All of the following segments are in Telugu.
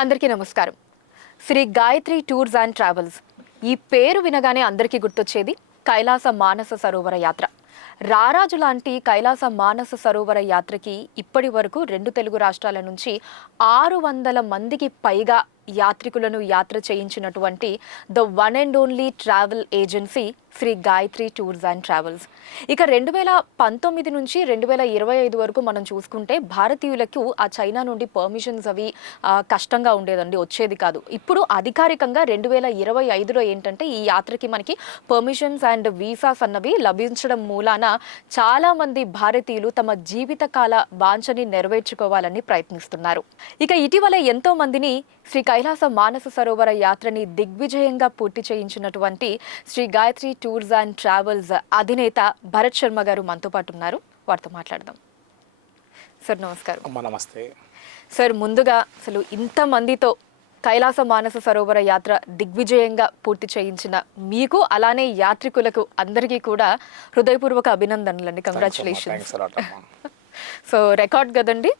అందరికీ నమస్కారం. Shri Gayatri tours and travels ఈ పేరు వినగానే అందరికీ గుర్తొచ్చేది కైలాస మానస సరోవర యాత్ర. రారాజు లాంటి కైలాస మానస సరోవర యాత్రకి ఇప్పటి వరకు 2 తెలుగు రాష్ట్రాల నుంచి 600 మందికి పైగా యాత్రికులను యాత్ర చేయించినటువంటి the one and only travel agency Shri Gayatri tours and travels. ఇక 2019 నుంచి 2025 వరకు మనం చూసుకుంటే భారతీయులకు ఆ చైనా నుండి పర్మిషన్స్ అవి కష్టంగా ఉండేదండి, వచ్చేది కాదు. ఇప్పుడు అధికారికంగా 2025లో ఏంటంటే ఈ యాత్రకి మనకి పర్మిషన్స్ అండ్ వీసాస్ అన్నవి లభించడం మూలాన చాలా మంది భారతీయులు తమ జీవితకాల వాంఛని నెరవేర్చుకోవాలని ప్రయత్నిస్తున్నారు. ఇక ఇటీవల ఎంతో మందిని శ్రీ కైలాస మానస సరోవర యాత్రని దిగ్విజయంగా పూర్తి చేయించినటువంటి Shri Gayatri tours and travels అధినేత భరత్ శర్మ గారు మనతో పాటు ఉన్నారు. వారితో మాట్లాడదాం. సార్ నమస్కారం. నమస్తే సార్, ముందుగా అసలు ఇంతమందితో కైలాస మానస సరోవర యాత్ర దిగ్విజయంగా పూర్తి చేయించిన మీకు, అలానే యాత్రికులకు అందరికీ కూడా హృదయపూర్వక అభినందనలండి. కంగ్రాచులేషన్స్. సో రికార్డ్ కదండి,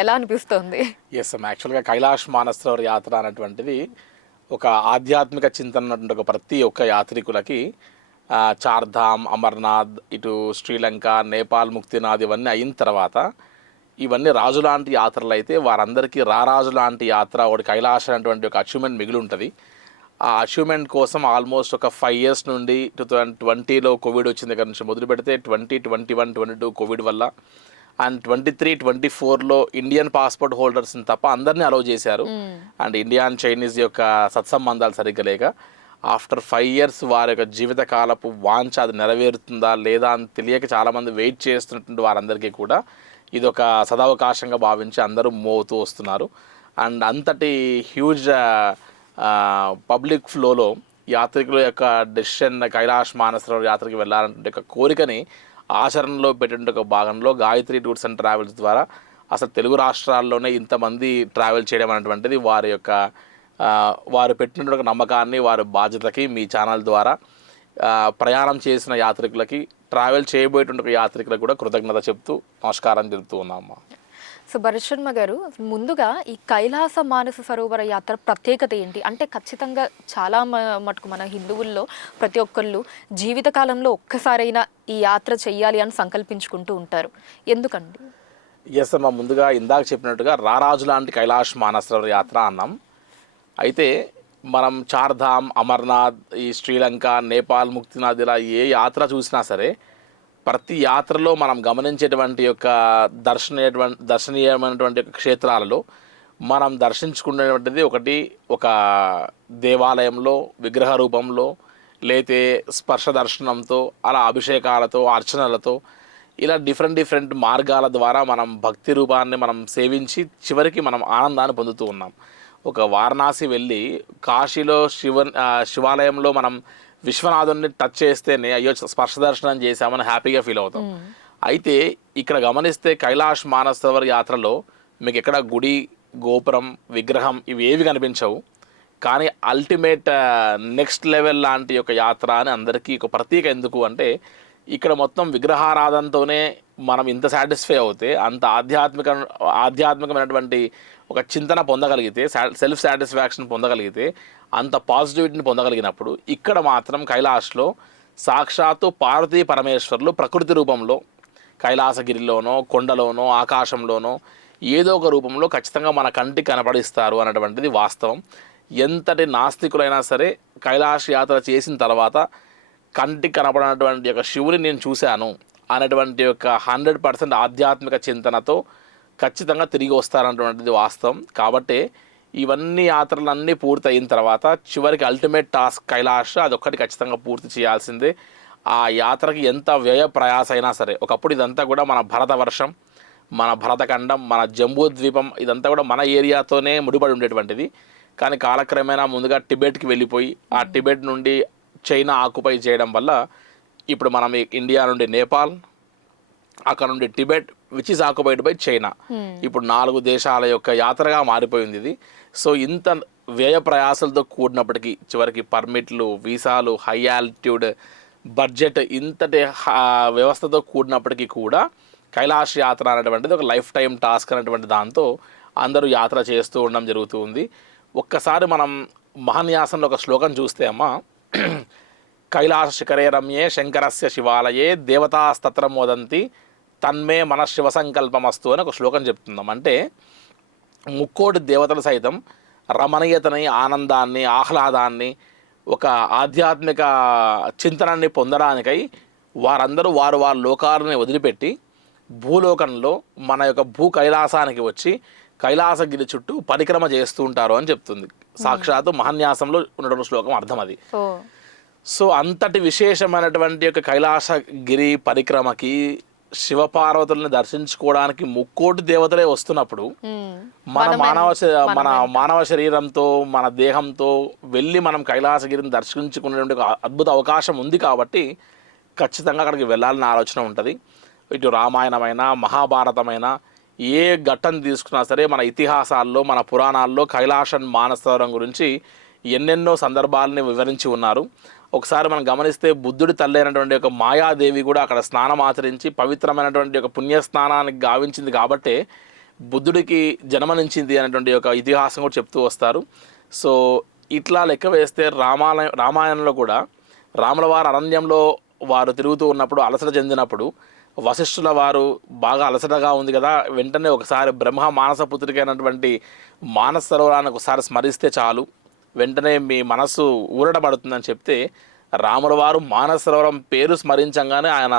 ఎలా అనిపిస్తుంది? యాక్చువల్గా కైలాష్ మానస సరోవర యాత్ర అనేటువంటిది ఒక ఆధ్యాత్మిక చింతన ఒక ప్రతి ఒక్క యాత్రికులకి చార్ధామ్, అమర్నాథ్, ఇటు శ్రీలంక, నేపాల్, ముక్తినాథ్ ఇవన్నీ అయిన తర్వాత ఇవన్నీ రాజులాంటి యాత్రలు అయితే వారందరికీ రారాజు లాంటి యాత్ర ఒకటి కైలాష్ అనేటువంటి ఒక అచీవ్మెంట్ మిగిలి ఉంటుంది. ఆ అచీవ్మెంట్ కోసం ఆల్మోస్ట్ ఒక 5 years నుండి 2020లో కోవిడ్ వచ్చిన దగ్గర నుంచి మొదలు పెడితే 2021, 22 కోవిడ్ వల్ల, అండ్ 23, 24లో ఇండియన్ పాస్పోర్ట్ హోల్డర్స్ని తప్ప అందరినీ అలౌ చేశారు. అండ్ ఇండియా అండ్ చైనీస్ యొక్క సత్సంబంధాలు సరిగ్గా లేక ఆఫ్టర్ 5 years వారి యొక్క జీవితకాలపు వాంఛ అది నెరవేరుతుందా లేదా అని తెలియక చాలామంది వెయిట్ చేస్తున్నటువంటి వారందరికీ కూడా ఇది ఒక సదవకాశంగా భావించి అందరూ మోగుతూ వస్తున్నారు. అండ్ అంతటి హ్యూజ్ పబ్లిక్ ఫ్లోలో యాత్రికుల యొక్క డెసిషన్ కైలాష్ మానస సరోవర యాత్రకి వెళ్ళాలంటే ఒక కోరికని ఆచరణలో పెట్టిన ఒక భాగంలో గాయత్రి టూర్స్ అండ్ ట్రావెల్స్ ద్వారా అసలు తెలుగు రాష్ట్రాల్లోనే ఇంతమంది ట్రావెల్ చేయడం అనేటువంటిది వారు పెట్టిన ఒక నమ్మకాన్ని, వారి బాధ్యతకి మీ ఛానల్ ద్వారా ప్రయాణం చేసిన యాత్రికులకి, ట్రావెల్ చేయబోయేటువంటి యాత్రికులకు కూడా కృతజ్ఞత చెప్తూ నమస్కారం తెలుపుతూ ఉన్నామమ్మా. సో భరత్ శర్మ గారు, ముందుగా ఈ కైలాస మానస సరోవర యాత్ర ప్రత్యేకత ఏంటి అంటే, ఖచ్చితంగా చాలా మటుకు మన హిందువుల్లో ప్రతి ఒక్కళ్ళు జీవితకాలంలో ఒక్కసారైనా ఈ యాత్ర చెయ్యాలి అని సంకల్పించుకుంటూ ఉంటారు. ఎందుకండి? ఎస్ అమ్మా, ముందుగా ఇందాక చెప్పినట్టుగా రారాజు లాంటి కైలాష్ మానస సరోవర యాత్ర అన్నాం. అయితే మనం చార్ధామ్, అమర్నాథ్, ఈ శ్రీలంక, నేపాల్, ముక్తినాథ్ ఇలా ఏ యాత్ర చూసినా సరే ప్రతి యాత్రలో మనం గమనించేటువంటి యొక్క దర్శనీయమైనటువంటి క్షేత్రాలలో మనం దర్శించుకునేటువంటిది ఒక దేవాలయంలో విగ్రహ రూపంలో, లేతే స్పర్శ దర్శనంతో, అలా అభిషేకాలతో, అర్చనలతో, ఇలా డిఫరెంట్ మార్గాల ద్వారా మనం భక్తి రూపాన్ని మనం సేవించి చివరికి మనం ఆనందాన్ని పొందుతూ ఉన్నాం. ఒక వారణాసి వెళ్ళి కాశీలో శివాలయంలో మనం విశ్వనాథుని టచ్ చేస్తేనే అయ్యో స్పర్శ దర్శనం చేశామని హ్యాపీగా ఫీల్ అవుతాం. అయితే ఇక్కడ గమనిస్తే కైలాష్ మానస సరోవర యాత్రలో మీకు ఎక్కడ గుడి, గోపురం, విగ్రహం ఇవి ఏవి కనిపించవు. కానీ అల్టిమేట్ నెక్స్ట్ లెవెల్ లాంటి ఒక యాత్ర అని అందరికీ ఒక ప్రతీక. ఎందుకు అంటే ఇక్కడ మొత్తం విగ్రహారాధనతోనే మనం ఇంత సాటిస్ఫై అవుతే, అంత ఆధ్యాత్మికమైనటువంటి ఒక చింతన పొందగలిగితే, సెల్ఫ్ సాటిస్ఫాక్షన్ పొందగలిగితే, అంత పాజిటివిటీని పొందగలిగినప్పుడు ఇక్కడ మాత్రం కైలాష్లో సాక్షాత్తు పార్వతీ పరమేశ్వర్లు ప్రకృతి రూపంలో కైలాసగిరిలోనో, కొండలోనో, ఆకాశంలోనో ఏదో ఒక రూపంలో ఖచ్చితంగా మన కంటికి కనపడిస్తారు అన్నటువంటిది వాస్తవం. ఎంతటి నాస్తికులైనా సరే కైలాష్ యాత్ర చేసిన తర్వాత కంటికి కనపడినటువంటి యొక్క శివుని నేను చూశాను అనేటువంటి యొక్క 100% ఆధ్యాత్మిక చింతనతో ఖచ్చితంగా తిరిగి వస్తారన్నటువంటిది వాస్తవం. కాబట్టి ఇవన్నీ యాత్రలన్నీ పూర్తి అయిన తర్వాత చివరికి అల్టిమేట్ టాస్క్ కైలాష్, అదొక్కటి ఖచ్చితంగా పూర్తి చేయాల్సిందే. ఆ యాత్రకి ఎంత వ్యయ ప్రయాస అయినా సరే, ఒకప్పుడు ఇదంతా కూడా మన భరతవర్షం, మన భరతఖండం, మన జంబూ ద్వీపం ఇదంతా కూడా మన ఏరియాతోనే ముడిపడి ఉండేటువంటిది. కానీ కాలక్రమేణా ముందుగా టిబెట్కి వెళ్ళిపోయి ఆ టిబెట్ నుండి చైనా ఆక్యుపై చేయడం వల్ల ఇప్పుడు మనం ఇండియా నుండి నేపాల్, అక్కడ నుండి Tibet which is occupied by China, ఇప్పుడు 4 దేశాల యొక్క యాత్రగా మారిపోయింది ఇది. సో ఇంత వ్యయ ప్రయాసాలతో కూడినప్పటికీ చివరికి పర్మిట్లు, వీసాలు, హై ఆల్టిట్యూడ్ బడ్జెట్ ఇంతటి వ్యవస్థతో కూడినప్పటికీ కూడా కైలాష్ యాత్ర అనేటువంటిది ఒక లైఫ్ టైం టాస్క్ అనేటువంటి దాంతో అందరూ యాత్ర చేస్తూ ఉండడం జరుగుతూ ఉంది. ఒక్కసారి మనం మహాన్యాసంలో ఒక శ్లోకం చూస్తే అమ్మ, కైలాస శిఖరే రమ్యే శంకరస్య శివాలయే దేవతాస్తత్ర మోదంతి తన్మే మన శివ సంకల్పమస్తు అని ఒక శ్లోకం చెప్తున్నాం. అంటే ముక్కోటి దేవతలు సైతం రమణీయతని, ఆనందాన్ని, ఆహ్లాదాన్ని, ఒక ఆధ్యాత్మిక చింతనాన్ని పొందడానికై వారందరూ వారి లోకాలని వదిలిపెట్టి భూలోకంలో మన యొక్క భూ కైలాసానికి వచ్చి కైలాసగిరి చుట్టూ పరిక్రమ చేస్తూ ఉంటారు అని చెప్తుంది. సాక్షాత్తు మహాన్యాసంలో ఉన్నటువంటి శ్లోకం అర్థం అది. సో అంతటి విశేషమైనటువంటి యొక్క కైలాసగిరి పరిక్రమకి శివపార్వతుల్ని దర్శించుకోవడానికి ముక్కోటి దేవతలే వస్తున్నప్పుడు మన మానవ శరీరంతో, మన దేహంతో వెళ్ళి మనం కైలాసగిరిని దర్శించుకునేటువంటి ఒక అద్భుత అవకాశం ఉంది కాబట్టి ఖచ్చితంగా అక్కడికి వెళ్ళాలని ఆలోచన ఉంటుంది. ఇటు రామాయణమైన, మహాభారతమైన ఏ ఘట్టం తీసుకున్నా సరే మన ఇతిహాసాల్లో, మన పురాణాల్లో కైలాస మానసరోవరం గురించి ఎన్నెన్నో సందర్భాలని వివరించి ఉన్నారు. ఒకసారి మనం గమనిస్తే బుద్ధుడి తల్లి అయినటువంటి ఒక మాయాదేవి కూడా అక్కడ స్నానం ఆచరించి పవిత్రమైనటువంటి ఒక పుణ్యస్నానానికి గావించింది కాబట్టే బుద్ధుడికి జన్మనించింది అనేటువంటి ఒక ఇతిహాసం కూడా చెప్తూ వస్తారు. సో ఇట్లా లెక్క వేస్తే రామాయణంలో కూడా రాముల వారు అరణ్యంలో వారు తిరుగుతూ ఉన్నప్పుడు అలసట చెందినప్పుడు వశిష్ఠుల వారు బాగా అలసటగా ఉంది కదా, వెంటనే ఒకసారి బ్రహ్మ మానసపుత్రికైనటువంటి మానస సరోవరాన్ని ఒకసారి స్మరిస్తే చాలు, వెంటనే మీ మనస్సు ఊరటపడుతుందని చెప్తే రాముల వారు మానస సరోవరం పేరు స్మరించంగానే ఆయన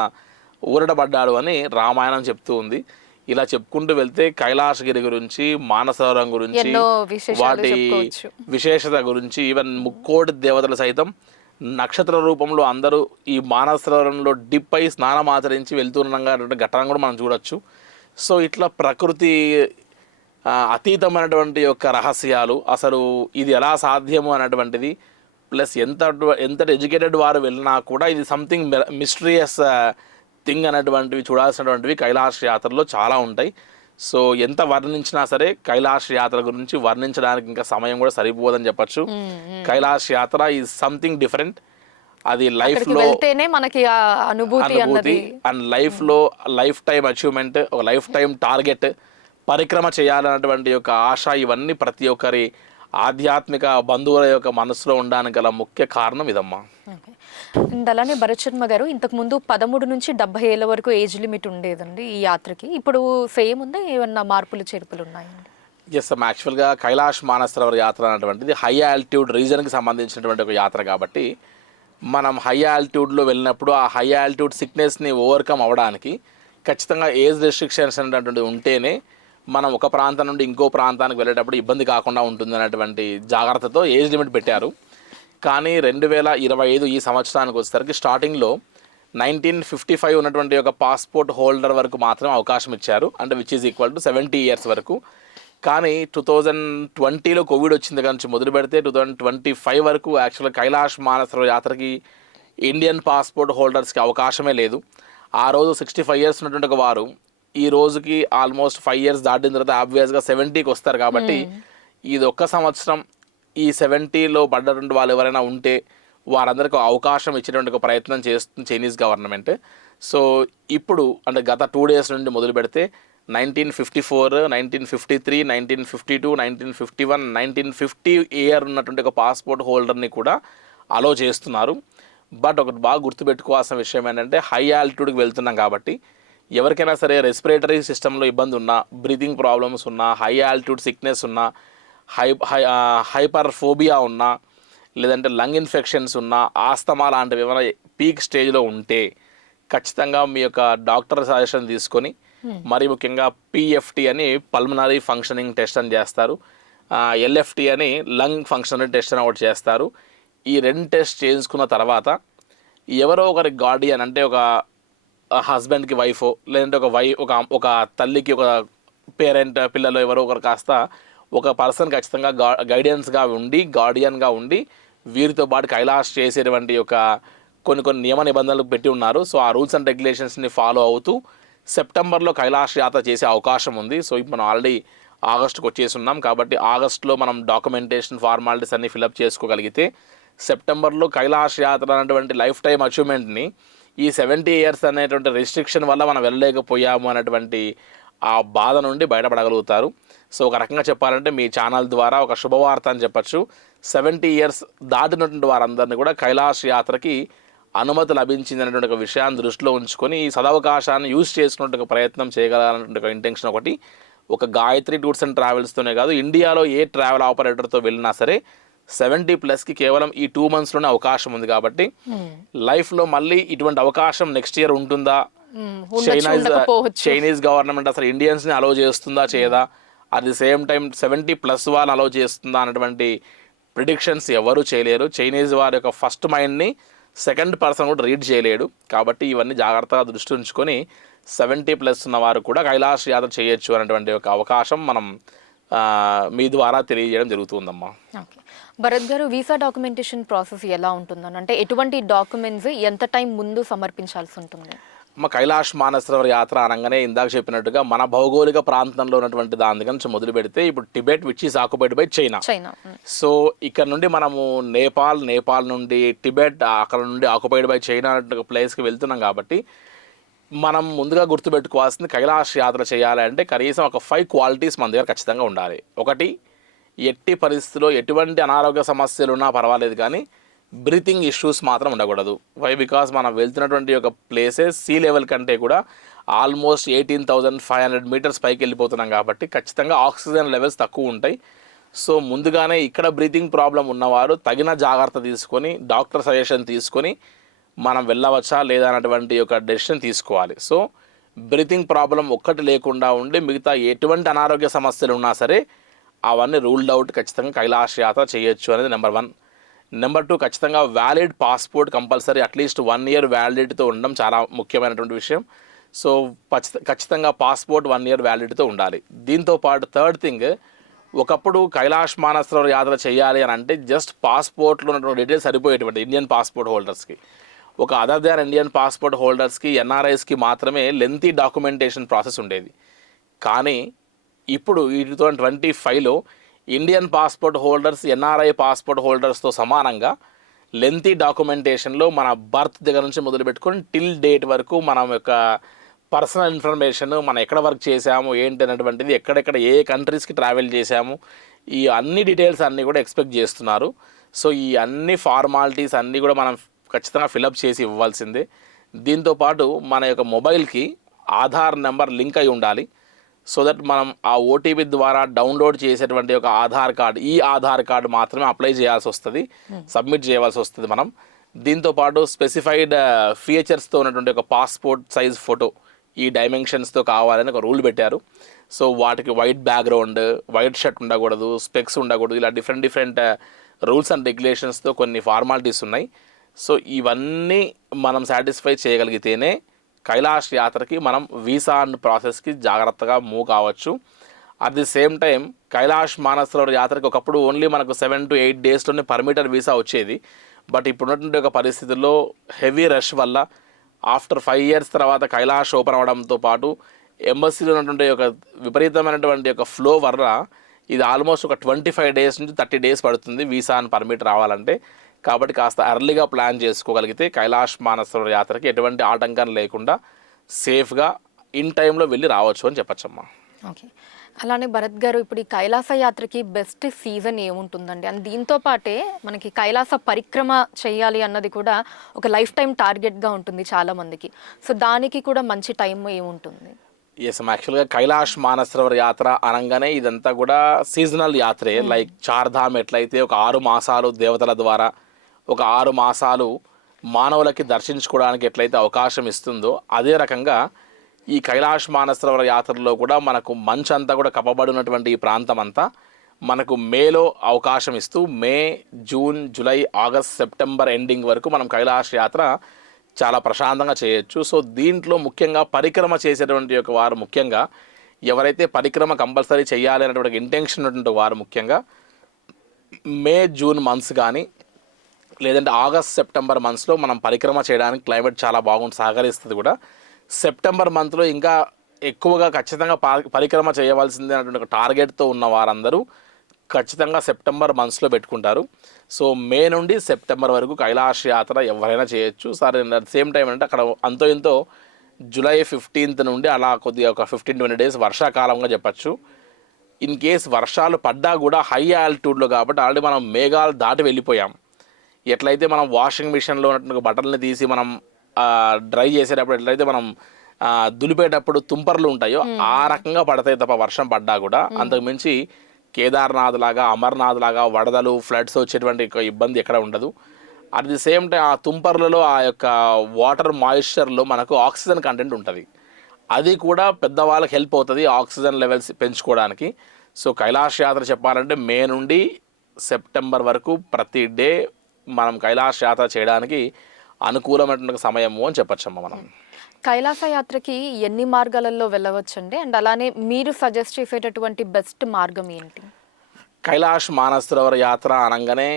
ఊరటపడ్డాడు అని రామాయణం చెప్తూ ఉంది. ఇలా చెప్పుకుంటూ వెళ్తే కైలాసగిరి గురించి, మానస సరోవరం గురించి, వాటి విశేషత గురించి, ఈవెన్ ముక్కోటి దేవతలు సైతం నక్షత్ర రూపంలో అందరూ ఈ మానస సరోవరంలో డిప్ అయి స్నానం ఆచరించి వెళ్తున్నగా ఘటన కూడా మనం చూడొచ్చు. సో ఇట్లా ప్రకృతి అతీతమైనటువంటి యొక్క రహస్యాలు, అసలు ఇది ఎలా సాధ్యము అనేటువంటిది, ప్లస్ ఎంత ఎడ్యుకేటెడ్ వారు వెళ్ళినా కూడా ఇది సంథింగ్ మిస్టీరియస్ థింగ్ అనేటువంటివి చూడాల్సినటువంటివి కైలాస యాత్రలో చాలా ఉంటాయి. సో ఎంత వర్ణించినా సరే కైలాస యాత్ర గురించి వర్ణించడానికి ఇంకా సమయం కూడా సరిపోదని చెప్పచ్చు. కైలాస యాత్ర ఈజ్ సంథింగ్ డిఫరెంట్. అది లైఫ్లో మనకి అనుభూతి అండ్ లైఫ్లో లైఫ్ టైం అచీవ్మెంట్, ఒక లైఫ్ టైం టార్గెట్, పరిక్రమ చేయాలన్నటువంటి యొక్క ఆశ, ఇవన్నీ ప్రతి ఒక్కరి ఆధ్యాత్మిక బంధువుల యొక్క మనసులో ఉండడానికి గల ముఖ్య కారణం ఇదమ్మా. అలానే భరత్ గారు, ఇంతకుముందు 13 నుంచి 70 ఏళ్ళ వరకు ఏజ్ లిమిట్ ఉండేదండి ఈ యాత్రకి, ఇప్పుడు సేమ్ ఉందా, ఏమన్నా మార్పులు చేర్పులు ఉన్నాయండి? ఎస్ అమ్మా, యాక్చువల్గా కైలాష్ మానసరోవర్ యాత్ర అనేటువంటిది హై ఆల్టిట్యూడ్ రీజన్కి సంబంధించినటువంటి ఒక యాత్ర కాబట్టి మనం హై ఆల్టిట్యూడ్లో వెళ్ళినప్పుడు ఆ హై ఆల్టిట్యూడ్ సిక్నెస్ని ఓవర్కమ్ అవ్వడానికి ఖచ్చితంగా ఏజ్ రెస్ట్రిక్షన్స్ అనేటువంటిది ఉంటేనే మనం ఒక ప్రాంతం నుండి ఇంకో ప్రాంతానికి వెళ్ళేటప్పుడు ఇబ్బంది కాకుండా ఉంటుంది అనేటువంటి జాగ్రత్తతో ఏజ్ లిమిట్ పెట్టారు. కానీ 2025 ఈ సంవత్సరానికి వచ్చేసరికి స్టార్టింగ్లో 1955 ఉన్నటువంటి ఒక పాస్పోర్ట్ హోల్డర్ వరకు మాత్రమే అవకాశం ఇచ్చారు, అంటే which is equal to 70 years వరకు. కానీ 2020లో కోవిడ్ వచ్చింది దగ్గర నుంచి మొదలు పెడితే 2025 వరకు యాక్చువల్గా కైలాష్ మానసరోవర్ యాత్రకి ఇండియన్ పాస్పోర్ట్ హోల్డర్స్కి అవకాశమే లేదు. ఆ రోజు 65 ఇయర్స్ ఉన్నటువంటి ఒక వారు ఈ రోజుకి ఆల్మోస్ట్ 5 ఇయర్స్ దాటిన తర్వాత ఆబ్వియస్గా 70కి వస్తారు. కాబట్టి ఇది ఒక్క సంవత్సరం ఈ 70లో పడ్డటువంటి వాళ్ళు ఎవరైనా ఉంటే వారందరికీ అవకాశం ఇచ్చేటువంటి ఒక ప్రయత్నం చేస్తుంది చైనీస్ గవర్నమెంట్. సో ఇప్పుడు అంటే గత 2 డేస్ నుండి మొదలు పెడితే 1954, 1953, 1952, 1951, 1950 ఇయర్ ఉన్నటువంటి ఒక పాస్పోర్ట్ హోల్డర్ని కూడా అలో చేస్తున్నారు. బట్ ఒకటి బాగా గుర్తుపెట్టుకోవాల్సిన విషయం ఏంటంటే హై ఆల్టిట్యూడ్కి వెళ్తున్నాం కాబట్టి ఎవరికైనా సరే రెస్పిరేటరీ సిస్టంలో ఇబ్బంది ఉన్నా, బ్రీతింగ్ ప్రాబ్లమ్స్ ఉన్నా, హై ఆల్టిట్యూడ్ సిక్నెస్ ఉన్నా, హైపర్ ఫోబియా ఉన్నా, లేదంటే లంగ్ ఇన్ఫెక్షన్స్ ఉన్నా, ఆస్తమా లాంటివి ఏమైనా పీక్ స్టేజ్లో ఉంటే ఖచ్చితంగా మీ యొక్క డాక్టర్ సజెషన్ తీసుకొని, మరి ముఖ్యంగా పిఎఫ్టి అని పల్మనరీ ఫంక్షనింగ్ టెస్ట్ అని చేస్తారు, ఎల్ఎఫ్టి అని లంగ్ ఫంక్షనరీ టెస్ట్ అని ఒకటి చేస్తారు. ఈ 2 టెస్ట్ చేసుకున్న తర్వాత ఎవరో ఒకరి గార్డియన్, అంటే ఒక హస్బెండ్కి వైఫో, లేదంటే ఒక తల్లికి ఒక పేరెంట్, పిల్లలు ఎవరో ఒకరు కాస్త ఒక పర్సన్ ఖచ్చితంగా గైడెన్స్గా ఉండి, గార్డియన్గా ఉండి వీరితో పాటు కైలాష్ చేసేటువంటి ఒక కొన్ని నియమ నిబంధనలు పెట్టి ఉన్నారు. సో ఆ రూల్స్ అండ్ రెగ్యులేషన్స్ని ఫాలో అవుతూ సెప్టెంబర్లో కైలాష్ యాత్ర చేసే అవకాశం ఉంది. సో ఇప్పుడు మనం ఆల్రెడీ ఆగస్టుకు వచ్చేసి ఉన్నాం కాబట్టి ఆగస్టులో మనం డాక్యుమెంటేషన్ ఫార్మాలిటీస్ అన్ని ఫిలప్ చేసుకోగలిగితే సెప్టెంబర్లో కైలాష్ యాత్ర అనేటువంటి లైఫ్ టైం అచీవ్మెంట్ని ఈ 70 ఇయర్స్ అనేటువంటి రెస్ట్రిక్షన్ వల్ల మనం వెళ్ళలేకపోయాము అనేటువంటి ఆ బాధ నుండి బయటపడగలుగుతారు. సో ఒక రకంగా చెప్పాలంటే మీ ఛానల్ ద్వారా ఒక శుభవార్త అని చెప్పచ్చు. 70 ఇయర్స్ దాటినటువంటి వారందరినీ కూడా కైలాష్ యాత్రకి అనుమతి లభించింది అనేటువంటి ఒక విషయాన్ని దృష్టిలో ఉంచుకొని ఈ సదవకాశాన్ని యూజ్ చేసుకున్నట్టు ఒక ప్రయత్నం చేయగలగాలన్నటువంటి ఒక ఇంటెన్షన్ ఒకటి. ఒక గాయత్రి టూర్స్ అండ్ ట్రావెల్స్తోనే కాదు, ఇండియాలో ఏ ట్రావెల్ ఆపరేటర్తో వెళ్ళినా సరే 70+కి కేవలం ఈ 2 monthsలోనే అవకాశం ఉంది. కాబట్టి లైఫ్లో మళ్ళీ ఇటువంటి అవకాశం నెక్స్ట్ ఇయర్ ఉంటుందా, చైనీస్ గవర్నమెంట్ అసలు ఇండియన్స్ని అలౌ చేస్తుందా చేయదా, అట్ ది సేమ్ టైం 70+ వాళ్ళని అలౌ చేస్తుందా అన్నటువంటి ప్రిడిక్షన్స్ ఎవరు చేయలేరు. చైనీస్ వారి యొక్క ఫస్ట్ మైండ్ని సెకండ్ పర్సన్ కూడా రీడ్ చేయలేడు. కాబట్టి ఇవన్నీ జాగ్రత్తగా దృష్టి ఉంచుకొని 70+ ఉన్న వారు కూడా కైలాష్ యాత్ర చేయొచ్చు అనేటువంటి ఒక అవకాశం మనం మీ ద్వారా తెలియజేయడం జరుగుతుందమ్మా. ఓకే భరత్ గారు, వీసా డాక్యుమెంటేషన్ ప్రాసెస్ ఎలా ఉంటుందని, అంటే ఎటువంటి డాక్యుమెంట్స్ ఎంత టైం ముందు సమర్పించాల్సి ఉంటుంది? కైలాష్ మానసరోవర్ యాత్ర అనగానే ఇందాక చెప్పినట్టుగా మన భౌగోళిక ప్రాంతంలో ఉన్నటువంటి దాని దగ్గర నుంచి మొదలు పెడితే ఇప్పుడు Tibet which is occupied by China. So ఇక్కడ నుండి మనము నేపాల్ నుండి టిబెట్, అక్కడ నుండి ఆక్యుపైడ్ బై చైనా అనే ప్లేస్కి వెళ్తున్నాం. కాబట్టి మనం ముందుగా గుర్తుపెట్టుకోవాల్సింది కైలాష్ యాత్ర చేయాలంటే కనీసం ఒక 5 క్వాలిటీస్ మన దగ్గర ఖచ్చితంగా ఉండాలి. ఒకటి, ఎట్టి పరిస్థితుల్లో ఎటువంటి అనారోగ్య సమస్యలు ఉన్నా పర్వాలేదు కానీ బ్రీతింగ్ ఇష్యూస్ మాత్రం ఉండకూడదు. వై? బికాస్ మనం వెళ్తున్నటువంటి ఒక ప్లేసెస్ సీ లెవెల్ కంటే కూడా ఆల్మోస్ట్ 18,500 meters పైకి వెళ్ళిపోతున్నాం. కాబట్టి ఖచ్చితంగా ఆక్సిజన్ లెవెల్స్ తక్కువ ఉంటాయి. సో ముందుగానే ఇక్కడ బ్రీతింగ్ ప్రాబ్లం ఉన్నవారు తగిన జాగ్రత్త తీసుకొని డాక్టర్ సజెషన్ తీసుకొని మనం వెళ్ళవచ్చా లేదా అన్నటువంటి ఒక డెసిషన్ తీసుకోవాలి. సో బ్రీతింగ్ ప్రాబ్లం ఒక్కటి లేకుండా ఉండి మిగతా ఎటువంటి అనారోగ్య సమస్యలు ఉన్నా సరే అవన్నీ రూల్డ్ అవుట్ ఖచ్చితంగా కైలాష్ యాత్ర చేయొచ్చు అనేది నెంబర్ 1. నెంబర్ 2, ఖచ్చితంగా valid passport compulsory, at least 1 year వ్యాలిడిటీతో ఉండడం చాలా ముఖ్యమైనటువంటి విషయం. సో ఖచ్చితంగా పాస్పోర్ట్ 1 year వ్యాలిడిటీతో ఉండాలి. దీంతోపాటు థర్డ్ థింగ్, ఒకప్పుడు కైలాష్ మానసరోవర్ యాత్ర చేయాలి అని అంటే జస్ట్ పాస్పోర్ట్లో ఉన్నటువంటి డీటెయిల్స్ సరిపోయేటువంటి ఇండియన్ పాస్పోర్ట్ హోల్డర్స్కి. ఒక అదర్ దాన్ ఇండియన్ పాస్పోర్ట్ హోల్డర్స్కి, ఎన్ఆర్ఐస్కి మాత్రమే లెంతీ డాక్యుమెంటేషన్ ప్రాసెస్ ఉండేది. కానీ ఇప్పుడు ఈ 2025లో Indian passport holders NRI passport హోల్డర్స్తో సమానంగా లెంతీ డాక్యుమెంటేషన్లో మన బర్త్ దగ్గర నుంచి మొదలుపెట్టుకొని టిల్ డేట్ వరకు మనం యొక్క పర్సనల్ ఇన్ఫర్మేషన్, మనం ఎక్కడ వర్క్ చేసాము ఏంటి అనేటువంటిది, ఎక్కడెక్కడ ఏ కంట్రీస్కి ట్రావెల్ చేసాము, ఈ అన్ని డీటెయిల్స్ అన్నీ కూడా ఎక్స్పెక్ట్ చేస్తున్నారు. సో ఈ అన్ని ఫార్మాలిటీస్ అన్నీ కూడా మనం ఖచ్చితంగా ఫిలప్ చేసి ఇవ్వాల్సిందే. దీంతోపాటు మన యొక్క మొబైల్కి ఆధార్ నెంబర్ లింక్ అయి ఉండాలి. సో దట్ మనం ఆ ఓటీపీ ద్వారా డౌన్లోడ్ చేసేటువంటి ఒక ఆధార్ కార్డు, ఈ ఆధార్ కార్డు మాత్రమే అప్లై చేయాల్సి వస్తుంది, సబ్మిట్ చేయాల్సి వస్తుంది మనం. దీంతోపాటు స్పెసిఫైడ్ ఫీచర్స్తో ఉన్నటువంటి ఒక పాస్పోర్ట్ సైజ్ ఫోటో ఈ డైమెన్షన్స్తో కావాలని ఒక రూల్ పెట్టారు. సో వాటికి వైట్ బ్యాక్గ్రౌండ్, వైట్ షర్ట్ ఉండకూడదు, స్పెక్స్ ఉండకూడదు, ఇలా డిఫరెంట్ రూల్స్ అండ్ రెగ్యులేషన్స్తో కొన్ని ఫార్మాలిటీస్ ఉన్నాయి. సో ఇవన్నీ మనం సాటిస్ఫై చేయగలిగితేనే కైలాష్ యాత్రకి మనం వీసా అండ్ ప్రాసెస్కి జాగ్రత్తగా మూవ్ కావచ్చు. At the same time Kailash Mansarovar యాత్రకి ఒకప్పుడు ఓన్లీ మనకు 7 to 8 daysలోనే పర్మిటర్ వీసా వచ్చేది. బట్ ఇప్పుడున్నటువంటి ఒక పరిస్థితుల్లో హెవీ రష్ వల్ల ఆఫ్టర్ 5 years తర్వాత కైలాష్ ఓపెన్ అవ్వడంతో పాటు ఎంబసీలో ఉన్నటువంటి ఒక విపరీతమైనటువంటి ఒక ఫ్లో వల్ల ఇది ఆల్మోస్ట్ ఒక 25 days నుంచి 30 days పడుతుంది వీసా అండ్ పర్మిట్ రావాలంటే. కాబట్టి కాస్త ఎర్లీగా ప్లాన్ చేసుకోగలిగితే కైలాష్ మానసరోవర్ యాత్రకి ఎటువంటి ఆటంకం లేకుండా సేఫ్గా ఇన్ టైంలో వెళ్ళి రావచ్చు అని చెప్పచ్చమ్మా. ఓకే, అలానే భరత్ గారు, ఇప్పుడు ఈ కైలాస యాత్రకి బెస్ట్ సీజన్ ఏముంటుందండి? అండ్ దీంతో పాటే మనకి కైలాస పరిక్రమ చేయాలి అన్నది కూడా ఒక లైఫ్ టైం టార్గెట్గా ఉంటుంది చాలామందికి. సో దానికి కూడా మంచి టైం ఏముంటుంది? ఎస్ అమ్మా, యాక్చువల్గా కైలాష్ మానసరోవర్ యాత్ర అనగానే ఇదంతా కూడా సీజనల్ యాత్రే. లైక్ చార్ధామ్ ఎట్లయితే ఒక 6 మాసాలు దేవతల ద్వారా, ఒక 6 మాసాలు మానవులకి దర్శించుకోవడానికి ఎట్లయితే అవకాశం ఇస్తుందో, అదే రకంగా ఈ కైలాష్ మానసరోవర్ యాత్రలో కూడా మనకు మంచంతా కూడా కప్పబడినటువంటి ఈ ప్రాంతం అంతా మనకు మేలో అవకాశం ఇస్తూ May, June, July, August, September ending వరకు మనం కైలాష్ యాత్ర చాలా ప్రశాంతంగా చేయొచ్చు. సో దీంట్లో ముఖ్యంగా పరిక్రమ చేసేటువంటి ఒక వారు, ముఖ్యంగా ఎవరైతే పరిక్రమ కంపల్సరీ చేయాలి అనేటువంటి ఇంటెన్షన్ ఉన్నటువంటి వారు ముఖ్యంగా మే, జూన్ మంత్స్ కానీ లేదంటే ఆగస్ట్, సెప్టెంబర్ మంత్స్లో మనం పరిక్రమ చేయడానికి క్లైమేట్ చాలా బాగుంటుంది, సహకరిస్తుంది కూడా. సెప్టెంబర్ మంత్లో ఇంకా ఎక్కువగా ఖచ్చితంగా పరిక్రమ చేయవలసిందే అనేటువంటి ఒక టార్గెట్తో ఉన్న వారందరూ ఖచ్చితంగా సెప్టెంబర్ మంత్స్లో పెట్టుకుంటారు. సో మే నుండి సెప్టెంబర్ వరకు కైలాష్ యాత్ర ఎవరైనా చేయొచ్చు. సరే అట్ సేమ్ టైం అంటే అక్కడ అంతో ఇంతో జూలై 15th నుండి అలా కొద్దిగా ఒక 15-20 days వర్షాకాలంగా చెప్పచ్చు. ఇన్ కేస్ వర్షాలు పడ్డా కూడా హై ఆల్టిట్యూడ్లో కాబట్టి ఆల్రెడీ మనం మేఘాలు దాటి వెళ్ళిపోయాం. ఎట్లయితే మనం వాషింగ్ మిషన్లో ఉన్నట్టు బట్టల్ని తీసి మనం డ్రై చేసేటప్పుడు ఎట్లయితే మనం దులిపేటప్పుడు తుంపర్లు ఉంటాయో ఆ రకంగా పడతాయి తప్ప వర్షం పడ్డా కూడా. అంతకు మించి కేదార్నాథ్ లాగా అమర్నాథ్ లాగా వరదలు ఫ్లడ్స్ వచ్చేటువంటి ఇబ్బంది ఎక్కడ ఉండదు. అట్ ది సేమ్ టైం ఆ తుంపర్లలో ఆ యొక్క వాటర్ మాయిశ్చర్లో మనకు ఆక్సిజన్ కంటెంట్ ఉంటుంది. అది కూడా పెద్దవాళ్ళకి హెల్ప్ అవుతుంది ఆక్సిజన్ లెవెల్స్ పెంచుకోవడానికి. సో కైలాష్ యాత్ర చెప్పాలంటే మే నుండి సెప్టెంబర్ వరకు ప్రతి డే మనం కైలాష్ యాత్ర చేయడానికి అనుకూలమైనటువంటి సమయము అని చెప్పచ్చమ్మా మనం. కైలాస యాత్రకి ఎన్ని మార్గాలలో వెళ్ళవచ్చండి? అండ్ అలానే మీరు సజెస్ట్ చేసేటటువంటి బెస్ట్ మార్గం ఏంటి? కైలాష్ మానసరోవర యాత్ర అనగానే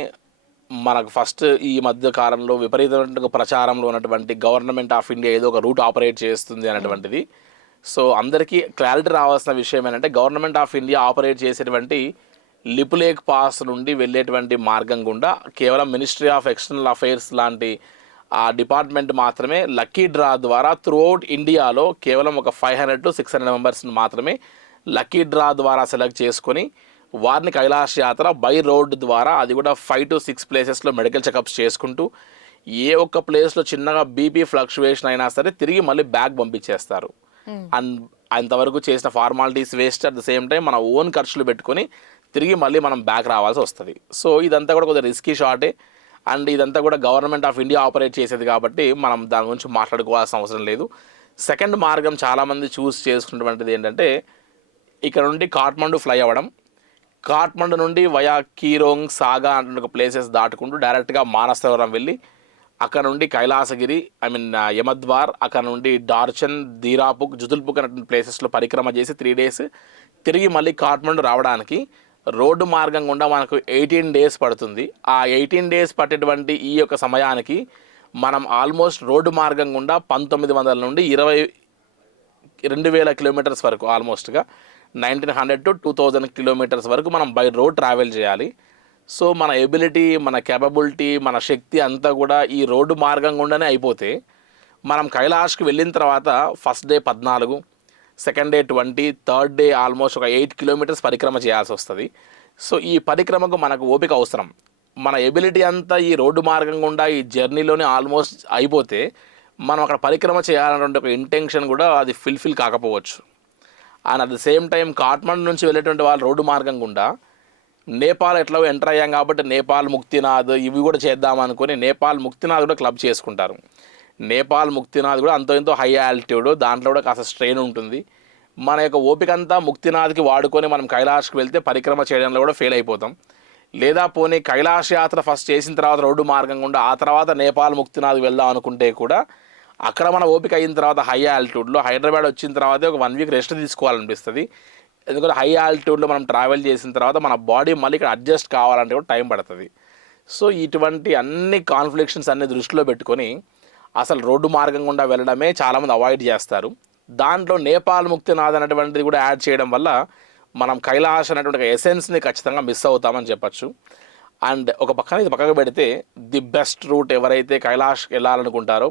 మనకు ఫస్ట్ ఈ మధ్య కాలంలో విపరీతమైన ప్రచారంలో ఉన్నటువంటి గవర్నమెంట్ ఆఫ్ ఇండియా ఏదో ఒక రూట్ ఆపరేట్ చేస్తుంది అనేటువంటిది. సో అందరికీ క్లారిటీ రావాల్సిన విషయం ఏంటంటే గవర్నమెంట్ ఆఫ్ ఇండియా ఆపరేట్ చేసేటువంటి లిపులేక్ పాస్ నుండి వెళ్ళేటువంటి మార్గం గుండా కేవలం మినిస్ట్రీ ఆఫ్ ఎక్స్టర్నల్ అఫైర్స్ లాంటి ఆ డిపార్ట్మెంట్ మాత్రమే లక్కీ డ్రా ద్వారా త్రూఅవుట్ ఇండియాలో కేవలం ఒక 500 to 600 మెంబర్స్ని మాత్రమే లక్కీ డ్రా ద్వారా సెలెక్ట్ చేసుకొని వారిని కైలాష్ యాత్ర బై రోడ్ ద్వారా, అది కూడా 5 to 6 ప్లేసెస్లో మెడికల్ చెకప్స్ చేసుకుంటూ ఏ ఒక్క ప్లేస్లో చిన్నగా బీపీ ఫ్లక్చువేషన్ అయినా సరే తిరిగి మళ్ళీ బ్యాక్ పంపించేస్తారు. అండ్ అంతవరకు చేసిన formalities waste. At the same time మన ఓన్ ఖర్చులు పెట్టుకొని తిరిగి మళ్ళీ మనం బ్యాక్ రావాల్సి వస్తుంది. సో ఇదంతా కూడా కొద్దిగా రిస్కీ షాటే. అండ్ ఇదంతా కూడా గవర్నమెంట్ ఆఫ్ ఇండియా ఆపరేట్ చేసేది కాబట్టి మనం దాని గురించి మాట్లాడుకోవాల్సిన అవసరం లేదు. సెకండ్ మార్గం చాలామంది చూస్ చేసుకున్నటువంటిది ఏంటంటే ఇక్కడ నుండి కాఠ్మండు ఫ్లై అవ్వడం. కాఠ్మండు నుండి వయా కీరోంగ్, సాగా అంటే ఒక ప్లేసెస్ దాటుకుంటూ డైరెక్ట్గా మానసరోవరం వెళ్ళి అక్కడ నుండి కైలాసగిరి యమద్వార్, అక్కడ నుండి డార్చన్, దీరాపుక్, జుతుల్పుక్ అనే ప్లేసెస్లో పరిక్రమ చేసి 3 days తిరిగి మళ్ళీ కాఠ్మండు రావడానికి రోడ్డు మార్గం గుండా మనకు 18 days పడుతుంది. ఆ 18 days పట్టేటువంటి ఈ యొక్క సమయానికి మనం ఆల్మోస్ట్ రోడ్డు మార్గం గుండా 1900 నుండి 2000 kilometers వరకు, ఆల్మోస్ట్గా 1900 to 2000 kilometers వరకు మనం బై రోడ్ ట్రావెల్ చేయాలి. సో మన ఎబిలిటీ, మన కేపబిలిటీ, మన శక్తి అంతా కూడా ఈ రోడ్డు మార్గం గుండానే అయిపోతే మనం కైలాష్కి వెళ్ళిన తర్వాత first day 14, second day 20, third day almost ఒక 8 kilometers పరిక్రమ చేయాల్సి వస్తుంది. సో ఈ పరిక్రమకు మనకు ఓపిక అవసరం. మన ఎబిలిటీ అంతా ఈ రోడ్డు మార్గం గుండా ఈ జర్నీలోనే ఆల్మోస్ట్ అయిపోతే మనం అక్కడ పరిక్రమ చేయాలన్నటువంటి ఒక ఇంటెన్షన్ కూడా అది ఫుల్ఫిల్ కాకపోవచ్చు. And at the same time Kathmandu నుంచి వెళ్ళేటువంటి వాళ్ళు రోడ్డు మార్గం గుండా నేపాల్ ఎట్లా ఎంటర్ అయ్యాం కాబట్టి నేపాల్ ముక్తినాథ్ ఇవి కూడా చేద్దాం అనుకుని నేపాల్ ముక్తినాథ్ కూడా క్లబ్ చేసుకుంటారు. నేపాల్ ముక్తినాథ్ కూడా అంతో ఎంతో హై ఆల్టిట్యూడ్, దాంట్లో కూడా కాస్త స్ట్రెయిన్ ఉంటుంది. మన యొక్క ఓపిక అంతా ముక్తినాథ్కి వాడుకొని మనం కైలాష్కి వెళ్తే పరిక్రమ చేయడంలో కూడా ఫెయిల్ అయిపోతాం. లేదా పోనీ కైలాష్ యాత్ర ఫస్ట్ చేసిన తర్వాత రోడ్డు మార్గం గుండా ఆ తర్వాత నేపాల్ ముక్తినాథ్కి వెళ్దాం అనుకుంటే కూడా అక్కడ మన ఓపిక అయిన తర్వాత హై ఆల్టిట్యూడ్లో హైదరాబాద్ వచ్చిన తర్వాత ఒక 1 week రెస్ట్ తీసుకోవాలనిపిస్తుంది. ఎందుకంటే హై ఆల్టిట్యూడ్లో మనం ట్రావెల్ చేసిన తర్వాత మన బాడీ మళ్ళీ ఇక్కడ అడ్జస్ట్ కావాలంటే కూడా టైం పడుతుంది. సో ఇటువంటి అన్ని కాన్ఫ్లిక్షన్స్ అన్ని దృష్టిలో పెట్టుకొని అసలు రోడ్డు మార్గం గుండా వెళ్ళడమే చాలామంది అవాయిడ్ చేస్తారు. దాంట్లో నేపాల్ ముక్తినాథ్ అనేటువంటిది కూడా యాడ్ చేయడం వల్ల మనం కైలాష్ అనేటువంటి ఎసెన్స్ని ఖచ్చితంగా మిస్ అవుతామని చెప్పచ్చు. అండ్ ఒక పక్కన ఇది పక్కకు పెడితే ది బెస్ట్ రూట్ ఎవరైతే కైలాష్కి వెళ్ళాలనుకుంటారో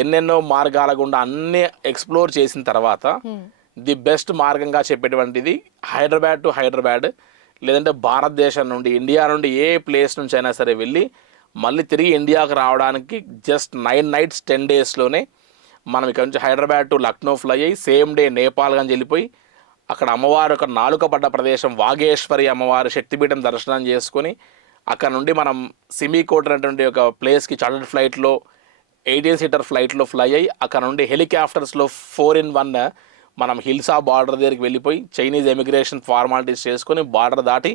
ఎన్నెన్నో మార్గాల గుండా అన్నీ ఎక్స్ప్లోర్ చేసిన తర్వాత ది బెస్ట్ మార్గంగా చెప్పేటువంటిది హైదరాబాద్ టు హైదరాబాద్, లేదంటే భారతదేశం నుండి ఇండియా నుండి ఏ ప్లేస్ నుంచి అయినా సరే వెళ్ళి మళ్ళీ తిరిగి ఇండియాకు రావడానికి జస్ట్ 9 nights 10 daysలోనే మనం ఇక్కడ నుంచి హైదరాబాద్ టు లక్నో ఫ్లై అయ్యి సేమ్ డే నేపాల్ గంజ్ వెళ్ళిపోయి అక్కడ అమ్మవారు ఒక నాలుక పడ్డ ప్రదేశం వాగేశ్వరి అమ్మవారి శక్తిపీఠం దర్శనం చేసుకొని అక్కడ నుండి మనం సిమికోట్ అనేటువంటి ఒక ప్లేస్కి చార్టర్డ్ ఫ్లైట్లో 18-seater ఫ్లైట్లో ఫ్లై అయ్యి అక్కడ నుండి హెలికాప్టర్స్లో 4-in-1 మనం హిల్సా బార్డర్ దగ్గరికి వెళ్ళిపోయి చైనీస్ ఎమిగ్రేషన్ ఫార్మాలిటీస్ చేసుకొని బార్డర్ దాటి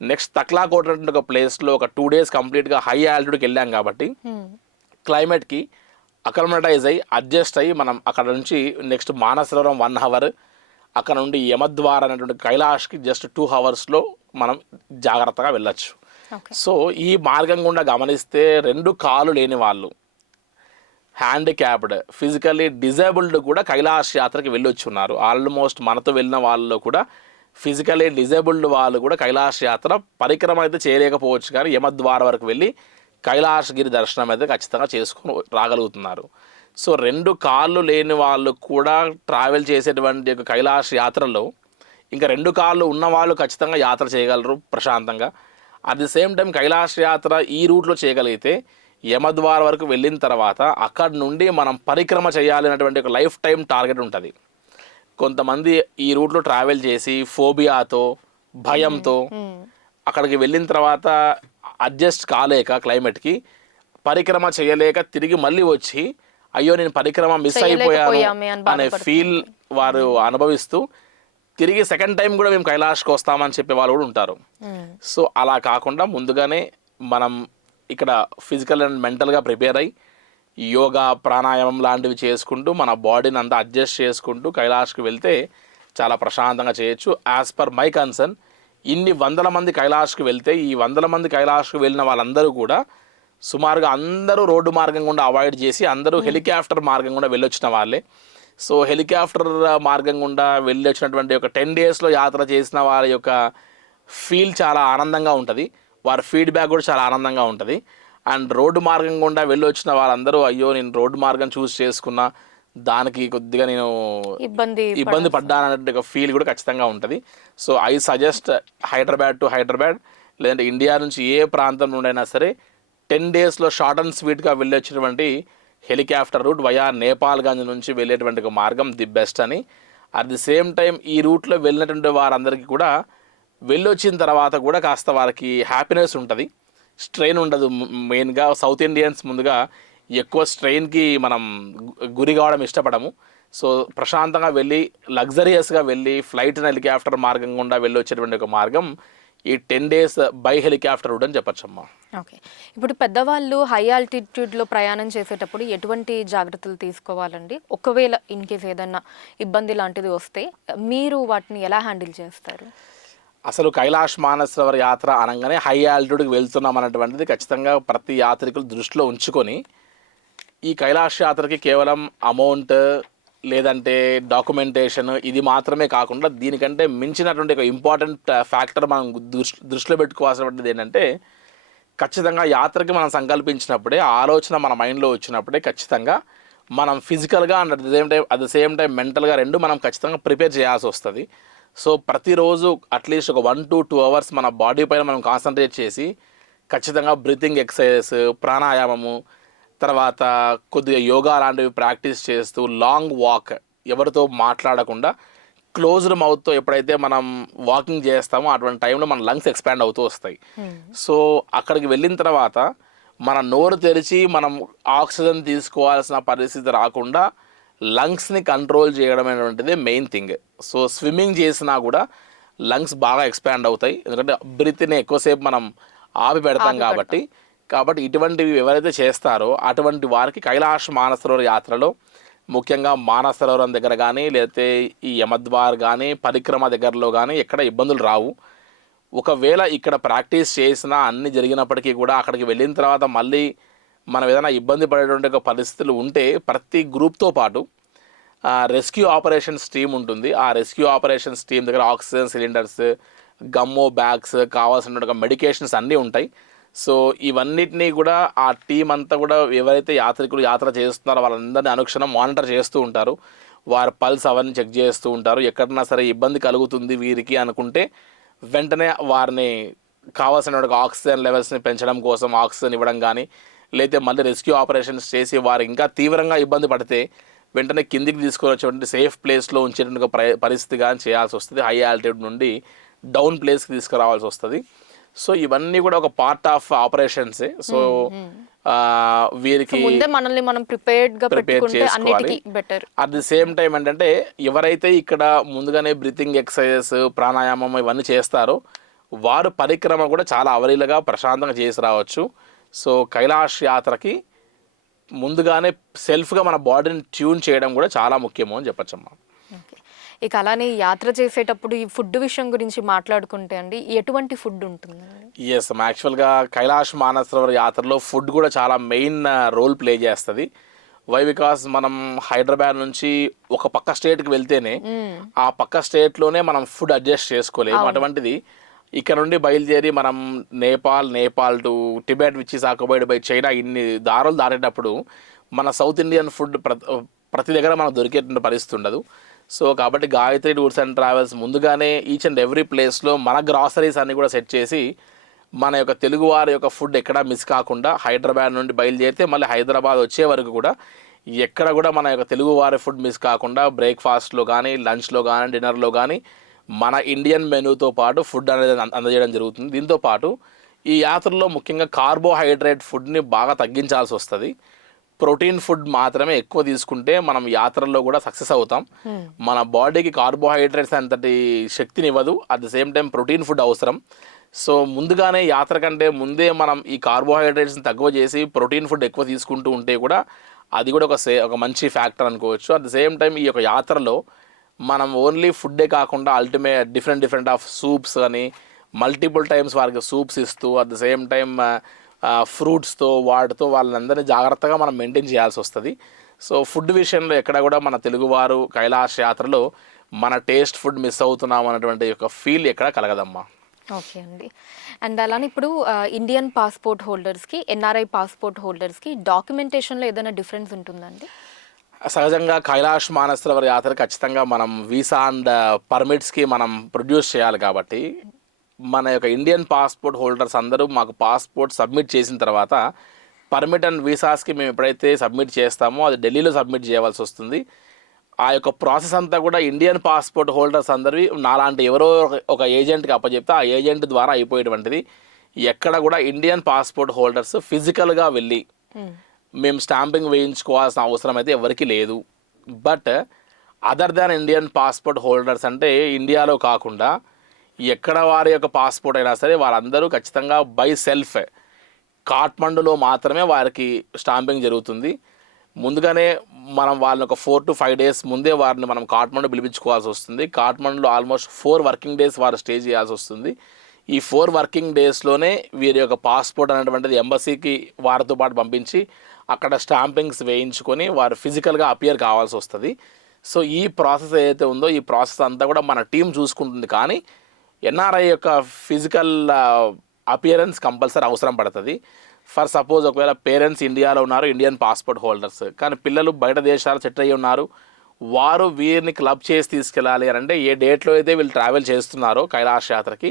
నెక్స్ట్ తక్లాకోట్ అనేటువంటి ఒక ప్లేస్లో ఒక 2 days కంప్లీట్గా హై ఆల్టిట్యూడ్కి వెళ్ళాం కాబట్టి క్లైమేట్కి అక్లమటైజ్ అయ్యి అడ్జస్ట్ అయ్యి మనం అక్కడ నుంచి నెక్స్ట్ మానసరోవరం 1 hour, అక్కడ నుండి యమద్వార్ అనేటువంటి కైలాష్కి జస్ట్ 2 hours మనం జాగ్రత్తగా వెళ్ళచ్చు. సో ఈ మార్గం గుండా గమనిస్తే 2 కాళ్ళు లేని వాళ్ళు, హ్యాండిక్యాప్డ్, ఫిజికల్లీ డిజేబుల్డ్ కూడా కైలాష్ యాత్రకి వెళ్ళొచ్చున్నారు. ఆల్మోస్ట్ మనతో వెళ్ళిన వాళ్ళలో కూడా ఫిజికలీ డిజేబుల్డ్ వాళ్ళు కూడా కైలాష్ యాత్ర పరిక్రమ అయితే చేయలేకపోవచ్చు, కానీ యమద్వారం వరకు వెళ్ళి కైలాసగిరి దర్శనం అయితే ఖచ్చితంగా చేసుకొని రాగలుగుతున్నారు. సో 2 కాళ్ళు లేని వాళ్ళు కూడా ట్రావెల్ చేసేటువంటి ఒక కైలాష్ యాత్రలో ఇంకా 2 కాళ్ళు ఉన్న వాళ్ళు ఖచ్చితంగా యాత్ర చేయగలరు ప్రశాంతంగా. At the same time Kailash యాత్ర ఈ రూట్లో చేయగలిగితే యమద్వారం వరకు వెళ్ళిన తర్వాత అక్కడి నుండి మనం పరిక్రమ చేయాలి అనేటువంటి ఒక లైఫ్ టైం టార్గెట్ ఉంటుంది. కొంతమంది ఈ రూట్లో ట్రావెల్ చేసి ఫోబియాతో, భయంతో అక్కడికి వెళ్ళిన తర్వాత అడ్జస్ట్ కాలేక క్లైమేట్కి పరిక్రమ చేయలేక తిరిగి మళ్ళీ వచ్చి అయ్యో నేను పరిక్రమ మిస్ అయిపోయాను అనే ఫీల్ వారు అనుభవిస్తూ తిరిగి సెకండ్ టైం కూడా మేము కైలాష్కి వస్తామని చెప్పే వాళ్ళు కూడా ఉంటారు. సో అలా కాకుండా ముందుగానే మనం ఇక్కడ ఫిజికల్ అండ్ మెంటల్గా ప్రిపేర్ అయ్యి యోగా, ప్రాణాయామం లాంటివి చేసుకుంటూ మన బాడీని అంతా అడ్జస్ట్ చేసుకుంటూ కైలాష్కి వెళ్తే చాలా ప్రశాంతంగా చేయొచ్చు. యాజ్ పర్ మై కన్సర్న్, ఇన్ని 100 మంది కైలాష్కి వెళ్తే ఈ 100 మంది కైలాష్కి వెళ్ళిన వాళ్ళందరూ కూడా సుమారుగా అందరూ రోడ్డు మార్గం గుండా అవాయిడ్ చేసి అందరూ హెలికాప్టర్ మార్గం గుండా వెళ్ళొచ్చిన వాళ్ళే. సో హెలికాప్టర్ మార్గం గుండా వెళ్ళి వచ్చినటువంటి ఒక 10 డేస్లో యాత్ర చేసిన వారి యొక్క ఫీల్ చాలా ఆనందంగా ఉంటుంది, వారి ఫీడ్బ్యాక్ కూడా చాలా ఆనందంగా ఉంటుంది. అండ్ రోడ్డు మార్గం గుండా వెళ్ళి వచ్చిన వాళ్ళందరూ అయ్యో నేను రోడ్డు మార్గం చూస్ చేసుకున్నా, దానికి కొద్దిగా నేను ఇబ్బంది పడ్డాననే ఒక ఫీల్ కూడా ఖచ్చితంగా ఉంటుంది. So I suggest Hyderabad to Hyderabad లేదంటే ఇండియా నుంచి ఏ ప్రాంతం నుండి అయినా సరే 10 డేస్లో షార్ట్ అండ్ స్వీట్గా వెళ్ళొచ్చినటువంటి హెలికాప్టర్ రూట్ వయా నేపాల్గంజ్ నుంచి వెళ్ళేటువంటి ఒక మార్గం ది బెస్ట్ అని. అట్ ది సేమ్ టైం ఈ రూట్లో వెళ్ళినటువంటి వారందరికీ కూడా వెళ్ళొచ్చిన తర్వాత కూడా కాస్త వారికి హ్యాపీనెస్ ఉంటుంది, స్ట్రెయిన్ ఉండదు. మెయిన్గా సౌత్ ఇండియన్స్ ముందుగా ఎక్కువ స్ట్రెయిన్కి మనం గురి కావడం ఇష్టపడము. సో ప్రశాంతంగా వెళ్ళి లగ్జరియస్గా వెళ్ళి ఫ్లైట్ హెలికాప్టర్ మార్గం గుండా వెళ్ళి వచ్చేటువంటి ఒక మార్గం ఈ 10 డేస్ బై హెలికాప్టర్ రూట్ అని చెప్పచ్చమ్మా. ఓకే, ఇప్పుడు పెద్దవాళ్ళు హై ఆల్టిట్యూడ్లో ప్రయాణం చేసేటప్పుడు ఎటువంటి జాగ్రత్తలు తీసుకోవాలండి? ఒకవేళ ఇన్ కేస్ ఏదన్నా ఇబ్బంది లాంటిది వస్తే మీరు వాటిని ఎలా హ్యాండిల్ చేస్తారు? అసలు కైలాష్ మానసరోవర్ యాత్ర అనగానే హై ఆల్టిట్యూడ్కి వెళ్తున్నాం అన్నటువంటిది ఖచ్చితంగా ప్రతి యాత్రికులు దృష్టిలో ఉంచుకొని ఈ కైలాష్ యాత్రకి కేవలం అమౌంట్ లేదంటే డాక్యుమెంటేషన్ ఇది మాత్రమే కాకుండా దీనికంటే మించినటువంటి ఒక ఇంపార్టెంట్ ఫ్యాక్టర్ మనం దృష్టిలో పెట్టుకోవాల్సినటువంటిది ఏంటంటే ఖచ్చితంగా యాత్రకి మనం సంకల్పించినప్పుడే ఆలోచన మన మైండ్లో వచ్చినప్పుడే ఖచ్చితంగా మనం ఫిజికల్గా and at the same time మెంటల్గా రెండు మనం ఖచ్చితంగా ప్రిపేర్ చేయాల్సి వస్తుంది. సో ప్రతిరోజు అట్లీస్ట్ ఒక 1 to 2 అవర్స్ మన బాడీ పైన మనం కాన్సన్ట్రేట్ చేసి ఖచ్చితంగా బ్రీతింగ్ ఎక్సర్సైజెస్, ప్రాణాయామము, తర్వాత కొద్దిగా యోగా లాంటివి ప్రాక్టీస్ చేస్తూ లాంగ్ వాక్, ఎవరితో మాట్లాడకుండా క్లోజ్డ్ మౌత్తో ఎప్పుడైతే మనం వాకింగ్ చేస్తామో అటువంటి టైంలో మన లంగ్స్ ఎక్స్పాండ్ అవుతూ వస్తాయి. సో అక్కడికి వెళ్ళిన తర్వాత మన నోరు తెరిచి మనం ఆక్సిజన్ తీసుకోవాల్సిన పరిస్థితి రాకుండా లంగ్స్ని కంట్రోల్ చేయడం అనేటువంటిది మెయిన్ థింగ్. సో స్విమ్మింగ్ చేసినా కూడా లంగ్స్ బాగా ఎక్స్పాండ్ అవుతాయి, ఎందుకంటే బ్రీత్ని ఎక్కువసేపు మనం ఆపి పెడతాం కాబట్టి ఇటువంటివి ఎవరైతే చేస్తారో అటువంటి వారికి కైలాష్ మానసరోవర్ యాత్రలో ముఖ్యంగా మానసరోవరం దగ్గర కానీ లేకపోతే ఈ యమద్వార్ కానీ పరిక్రమ దగ్గరలో కానీ ఎక్కడ ఇబ్బందులు రావు. ఒకవేళ ఇక్కడ ప్రాక్టీస్ చేసినా అన్ని జరిగినప్పటికీ కూడా అక్కడికి వెళ్ళిన తర్వాత మళ్ళీ మనం ఏదైనా ఇబ్బంది పడేటువంటి ఒక పరిస్థితులు ఉంటే ప్రతి గ్రూప్తో పాటు రెస్క్యూ ఆపరేషన్స్ టీమ్ ఉంటుంది. ఆ రెస్క్యూ ఆపరేషన్స్ టీమ్ దగ్గర ఆక్సిజన్ సిలిండర్స్, గమ్మో బ్యాగ్స్, కావాల్సిన మెడికేషన్స్ అన్నీ ఉంటాయి. సో ఇవన్నిటినీ కూడా ఆ టీం అంతా కూడా ఎవరైతే యాత్రికులు యాత్ర చేస్తున్నారో వాళ్ళందరినీ అనుక్షణం మానిటర్ చేస్తూ ఉంటారు. వారి పల్స్ అవన్నీ చెక్ చేస్తూ ఉంటారు. ఎక్కడన్నా సరే ఇబ్బంది కలుగుతుంది వీరికి అనుకుంటే వెంటనే వారిని కావాల్సిన ఆక్సిజన్ లెవెల్స్ని పెంచడం కోసం ఆక్సిజన్ ఇవ్వడం కానీ, లేకపోతే మళ్ళీ రెస్క్యూ ఆపరేషన్స్ చేసి వారు ఇంకా తీవ్రంగా ఇబ్బంది పడితే వెంటనే కిందికి తీసుకొని వచ్చేటువంటి సేఫ్ ప్లేస్లో ఉంచేటువంటి పరిస్థితి కానీ చేయాల్సి వస్తుంది. హై ఆల్టిట్యూడ్ నుండి డౌన్ ప్లేస్కి తీసుకురావాల్సి వస్తుంది. సో ఇవన్నీ కూడా ఒక పార్ట్ ఆఫ్ ఆపరేషన్సే. సో వీరికి మనల్ని మనం ప్రిపేర్ చేసుకోవాలి. అట్ ది సేమ్ టైం ఏంటంటే ఎవరైతే ఇక్కడ ముందుగానే బ్రీతింగ్ ఎక్సర్సైజెస్, ప్రాణాయామం ఇవన్నీ చేస్తారో వారు పరిక్రమ కూడా చాలా అవలీలగా ప్రశాంతంగా చేసి రావచ్చు. సో కైలాష్ యాత్రకి ముందుగానే సెల్ఫ్గా మన బాడీని ట్యూన్ చేయడం కూడా చాలా ముఖ్యము అని చెప్పచ్చమ్మా. ఇక అలానే యాత్ర చేసేటప్పుడు ఈ ఫుడ్ విషయం గురించి మాట్లాడుకుంటే అండి, ఎటువంటి ఫుడ్ ఉంటుంది? ఎస్, యాక్చువల్గా కైలాష్ మానసరోవర్ యాత్రలో ఫుడ్ కూడా చాలా మెయిన్ రోల్ ప్లే చేస్తుంది. వై బికాస్ మనం హైదరాబాద్ నుంచి ఒక పక్క స్టేట్కి వెళ్తేనే ఆ పక్క స్టేట్లోనే మనం ఫుడ్ అడ్జస్ట్ చేసుకోలేము. అటువంటిది ఇక్కడ నుండి బయలుదేరి మనం Nepal to Tibet which is occupied by China ఇన్ని దారులు దాటేటప్పుడు మన సౌత్ ఇండియన్ ఫుడ్ ప్రతి దగ్గర మనకు దొరికేటువంటి పరిస్థితి ఉండదు. సో కాబట్టి గాయత్రి టూర్స్ అండ్ ట్రావెల్స్ ముందుగానే ఈచ్ అండ్ ఎవ్రీ ప్లేస్లో మన గ్రాసరీస్ అన్ని కూడా సెట్ చేసి మన యొక్క తెలుగువారి యొక్క ఫుడ్ ఎక్కడా మిస్ కాకుండా హైదరాబాద్ నుండి బయలుదేరితే మళ్ళీ హైదరాబాద్ వచ్చే వరకు కూడా ఎక్కడ కూడా మన యొక్క తెలుగువారి ఫుడ్ మిస్ కాకుండా బ్రేక్ఫాస్ట్లో కానీ లంచ్లో కానీ డిన్నర్లో కానీ మన ఇండియన్ మెనూతో పాటు ఫుడ్ అనేది అందజేయడం జరుగుతుంది. దీంతో పాటు ఈ యాత్రలో ముఖ్యంగా కార్బోహైడ్రేట్ ఫుడ్ని బాగా తగ్గించాల్సి వస్తుంది. ప్రోటీన్ ఫుడ్ మాత్రమే ఎక్కువ తీసుకుంటే మనం యాత్రల్లో కూడా సక్సెస్ అవుతాం. మన బాడీకి కార్బోహైడ్రేట్స్ అంతటి శక్తిని ఇవ్వదు. At the same time protein food అవసరం. సో ముందుగానే యాత్ర కంటే ముందే మనం ఈ కార్బోహైడ్రేట్స్ని తక్కువ చేసి ప్రోటీన్ ఫుడ్ ఎక్కువ తీసుకుంటూ ఉంటే కూడా అది కూడా ఒక మంచి ఫ్యాక్టర్ అనుకోవచ్చు. అట్ ద సేమ్ టైం ఈ యొక్క యాత్రలో మనం ఓన్లీ ఫుడ్డే కాకుండా డిఫరెంట్ ఆఫ్ సూప్స్ అని మల్టిపుల్ టైమ్స్ వారికి సూప్స్ ఇస్తూ అట్ ద సేమ్ టైం ఫ్రూట్స్తో వాటితో వాళ్ళందరినీ జాగ్రత్తగా మనం మెయింటైన్ చేయాల్సి వస్తుంది. సో ఫుడ్ విషయంలో ఎక్కడ కూడా మన తెలుగువారు కైలాష్ యాత్రలో మన టేస్ట్ ఫుడ్ మిస్ అవుతున్నాం అన్నటువంటి ఒక ఫీల్ ఎక్కడ కలగదమ్మా. ఓకే అండి. అండ్ అలానే ఇప్పుడు ఇండియన్ పాస్పోర్ట్ హోల్డర్స్కి ఎన్ఆర్ఐ పాస్పోర్ట్ హోల్డర్స్కి డాక్యుమెంటేషన్లో ఏదైనా డిఫరెన్స్ ఉంటుందండి? సహజంగా కైలాష్ మానసరోవర్ యాత్ర ఖచ్చితంగా మనం వీసా అండ్ పర్మిట్స్కి మనం ప్రొడ్యూస్ చేయాలి. కాబట్టి మన యొక్క ఇండియన్ పాస్పోర్ట్ హోల్డర్స్ అందరూ మాకు పాస్పోర్ట్ సబ్మిట్ చేసిన తర్వాత పర్మిట్ అండ్ వీసాస్కి మేము ఎప్పుడైతే సబ్మిట్ చేస్తామో అది ఢిల్లీలో సబ్మిట్ చేయవలసి వస్తుంది. ఆ యొక్క ప్రాసెస్ అంతా కూడా ఇండియన్ పాస్పోర్ట్ హోల్డర్స్ అందరివి నాలాంటి ఎవరో ఒక ఏజెంట్కి అప్పచెప్తే ఆ ఏజెంట్ ద్వారా అయిపోయేటువంటిది. ఎక్కడ కూడా ఇండియన్ పాస్పోర్ట్ హోల్డర్స్ ఫిజికల్గా వెళ్ళి మేము స్టాంపింగ్ వేయించుకోవాల్సిన అవసరం అయితే ఎవరికి లేదు. But other than Indian passport holders అంటే ఇండియాలో కాకుండా ఎక్కడ వారి యొక్క పాస్పోర్ట్ అయినా సరే వారందరూ ఖచ్చితంగా బై సెల్ఫ్ కాఠ్మండులో మాత్రమే వారికి స్టాంపింగ్ జరుగుతుంది. ముందుగానే మనం వాళ్ళని ఒక 4 to 5 days ముందే వారిని మనం కాఠ్మండు పిలిపించుకోవాల్సి వస్తుంది. కాఠ్మండులో ఆల్మోస్ట్ 4 working days వారు స్టే చేయాల్సి వస్తుంది. ఈ 4 working daysలోనే వీరి యొక్క పాస్పోర్ట్ అనేటువంటిది ఎంబసీకి వారితో పాటు పంపించి అక్కడ స్టాంపింగ్స్ వేయించుకొని వారు ఫిజికల్గా అపియర్ కావాల్సి వస్తుంది. సో ఈ ప్రాసెస్ ఏదైతే ఉందో ఈ ప్రాసెస్ అంతా కూడా మన టీం చూసుకుంటుంది. కానీ ఎన్ఆర్ఐ యొక్క ఫిజికల్ అపియరెన్స్ కంపల్సరీ అవసరం పడుతుంది. ఫర్ సపోజ్ ఒకవేళ పేరెంట్స్ ఇండియాలో ఉన్నారు, ఇండియన్ పాస్పోర్ట్ హోల్డర్స్, కానీ పిల్లలు బయట దేశాలు సెటిల్ అయ్యి ఉన్నారు, వారు వీరిని క్లబ్ చేసి తీసుకెళ్ళాలి అని అంటే ఏ డేట్లో అయితే వీళ్ళు ట్రావెల్ చేస్తున్నారో కైలాష్ యాత్రకి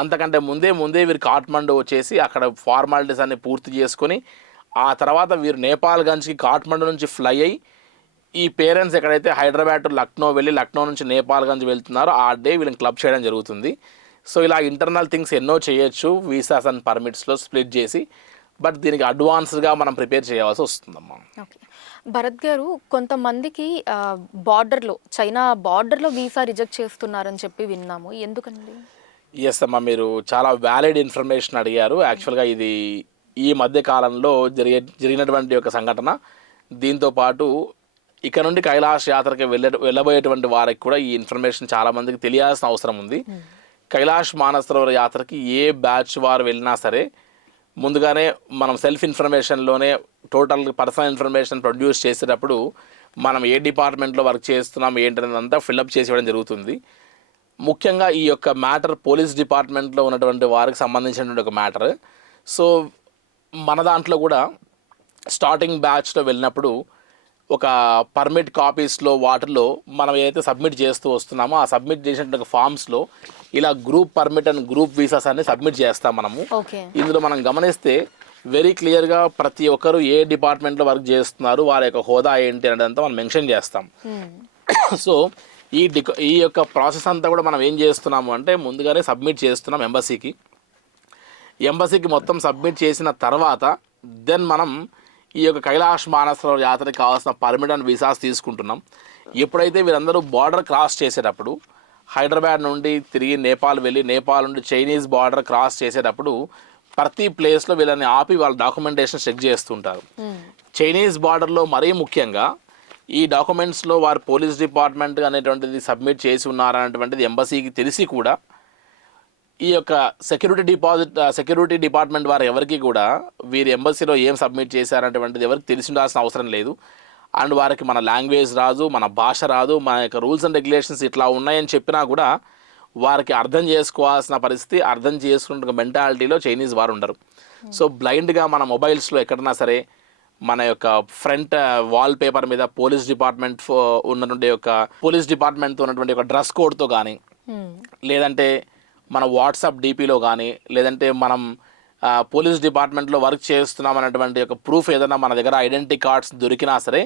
అంతకంటే ముందే వీరు కాఠ్మండు వచ్చేసి అక్కడ ఫార్మాలిటీస్ అన్ని పూర్తి చేసుకొని ఆ తర్వాత వీరు నేపాల్గంజ్కి కాఠ్మండు నుంచి ఫ్లై అయ్యి ఈ పేరెంట్స్ ఎక్కడైతే హైదరాబాద్ టు లక్నో వెళ్ళి లక్నో నుంచి నేపాల్గంజ్ వెళ్తున్నారో ఆ డే వీళ్ళని క్లబ్ చేయడం జరుగుతుంది. సో ఇలా ఇంటర్నల్ థింగ్స్ ఎన్నో చేయొచ్చు వీసాస్ అండ్ పర్మిట్స్లో స్ప్లిట్ చేసి. బట్ దీనికి అడ్వాన్స్గా మనం ప్రిపేర్ చేయాల్సి వస్తుందమ్మా. ఓకే భరత్ గారు, కొంతమందికి బార్డర్లో చైనా బార్డర్లో వీసా రిజెక్ట్ చేస్తున్నారని చెప్పి విన్నాము, ఎందుకండి? ఎస్ అమ్మా, మీరు చాలా వ్యాలిడ్ ఇన్ఫర్మేషన్ అడిగారు. యాక్చువల్గా ఇది ఈ మధ్య కాలంలో జరిగినటువంటి ఒక సంఘటన. దీంతో పాటు ఇక్కడ నుండి కైలాష్ యాత్రకి వెళ్ళబోయేటువంటి వారికి కూడా ఈ ఇన్ఫర్మేషన్ చాలామందికి తెలియాల్సిన అవసరం ఉంది. కైలాష్ మానసరోవర్ యాత్రకి ఏ బ్యాచ్ వారు వెళ్ళినా సరే ముందుగానే మనం సెల్ఫ్ ఇన్ఫర్మేషన్లోనే టోటల్ పర్సనల్ ఇన్ఫర్మేషన్ ప్రొడ్యూస్ చేసేటప్పుడు మనం ఏ డిపార్ట్మెంట్లో వర్క్ చేస్తున్నాం ఏంటనేది అంతా ఫిల్అప్ చేసి ఇవ్వడం జరుగుతుంది. ముఖ్యంగా ఈ యొక్క మ్యాటర్ పోలీస్ డిపార్ట్మెంట్లో ఉన్నటువంటి వారికి సంబంధించినటువంటి ఒక మ్యాటర్. సో మన దాంట్లో కూడా స్టార్టింగ్ బ్యాచ్లో వెళ్ళినప్పుడు ఒక పర్మిట్ కాపీస్లో వాటిల్లో మనం ఏదైతే సబ్మిట్ చేస్తూ వస్తున్నామో ఆ సబ్మిట్ చేసినటువంటి ఫామ్స్లో ఇలా group permit and group visas అన్ని సబ్మిట్ చేస్తాం మనము. ఇందులో మనం గమనిస్తే వెరీ క్లియర్గా ప్రతి ఒక్కరు ఏ డిపార్ట్మెంట్లో వర్క్ చేస్తున్నారు, వారి యొక్క హోదా ఏంటి అనేదంతా మనం మెన్షన్ చేస్తాం. సో ఈ యొక్క ప్రాసెస్ అంతా కూడా మనం ఏం చేస్తున్నాము అంటే ముందుగానే సబ్మిట్ చేస్తున్నాం ఎంబసీకి మొత్తం సబ్మిట్ చేసిన తర్వాత దెన్ మనం ఈ యొక్క కైలాష్ మానసరోవర్ యాత్రకి కావాల్సిన పర్మిట్ అండ్ వీసాస్ తీసుకుంటున్నాం. ఎప్పుడైతే వీరందరూ బార్డర్ క్రాస్ చేసేటప్పుడు హైదరాబాద్ నుండి తిరిగి నేపాల్ వెళ్ళి నేపాల్ నుండి చైనీస్ బార్డర్ క్రాస్ చేసేటప్పుడు ప్రతి ప్లేస్లో వీళ్ళని ఆపి వాళ్ళ డాక్యుమెంటేషన్ చెక్ చేస్తుంటారు. చైనీస్ బార్డర్లో మరీ ముఖ్యంగా ఈ డాక్యుమెంట్స్లో వారు పోలీస్ డిపార్ట్మెంట్ అనేటువంటిది సబ్మిట్ చేసి ఉన్నారనేటువంటిది ఎంబసీకి తెలిసి కూడా ఈ యొక్క సెక్యూరిటీ డిపార్ట్మెంట్ వారు ఎవరికి కూడా వీరి ఎంబసీలో ఏం సబ్మిట్ చేశారనేటువంటిది ఎవరికి తెలిసి ఉండాల్సిన అవసరం లేదు. అండ్ వారికి మన లాంగ్వేజ్ రాదు, మన భాష రాదు, మన యొక్క రూల్స్ అండ్ రెగ్యులేషన్స్ ఇట్లా ఉన్నాయని చెప్పినా కూడా వారికి అర్థం చేసుకోవాల్సిన పరిస్థితి, అర్థం చేసుకున్న మెంటాలిటీలో చైనీస్ వారు ఉండరు. సో బ్లైండ్గా మన మొబైల్స్లో ఎక్కడన్నా సరే మన యొక్క ఫ్రంట్ వాల్ పేపర్ మీద పోలీస్ డిపార్ట్మెంట్ ఉన్నటువంటి యొక్క పోలీస్ డిపార్ట్మెంట్తో ఉన్నటువంటి ఒక డ్రెస్ కోడ్తో కానీ, లేదంటే మన వాట్సాప్ డీపీలో కానీ, లేదంటే మనం పోలీస్ డిపార్ట్మెంట్లో వర్క్ చేస్తున్నాం అనేటువంటి ఒక ప్రూఫ్ ఏదైనా మన దగ్గర ఐడెంటిటీ కార్డ్స్ దొరికినా సరే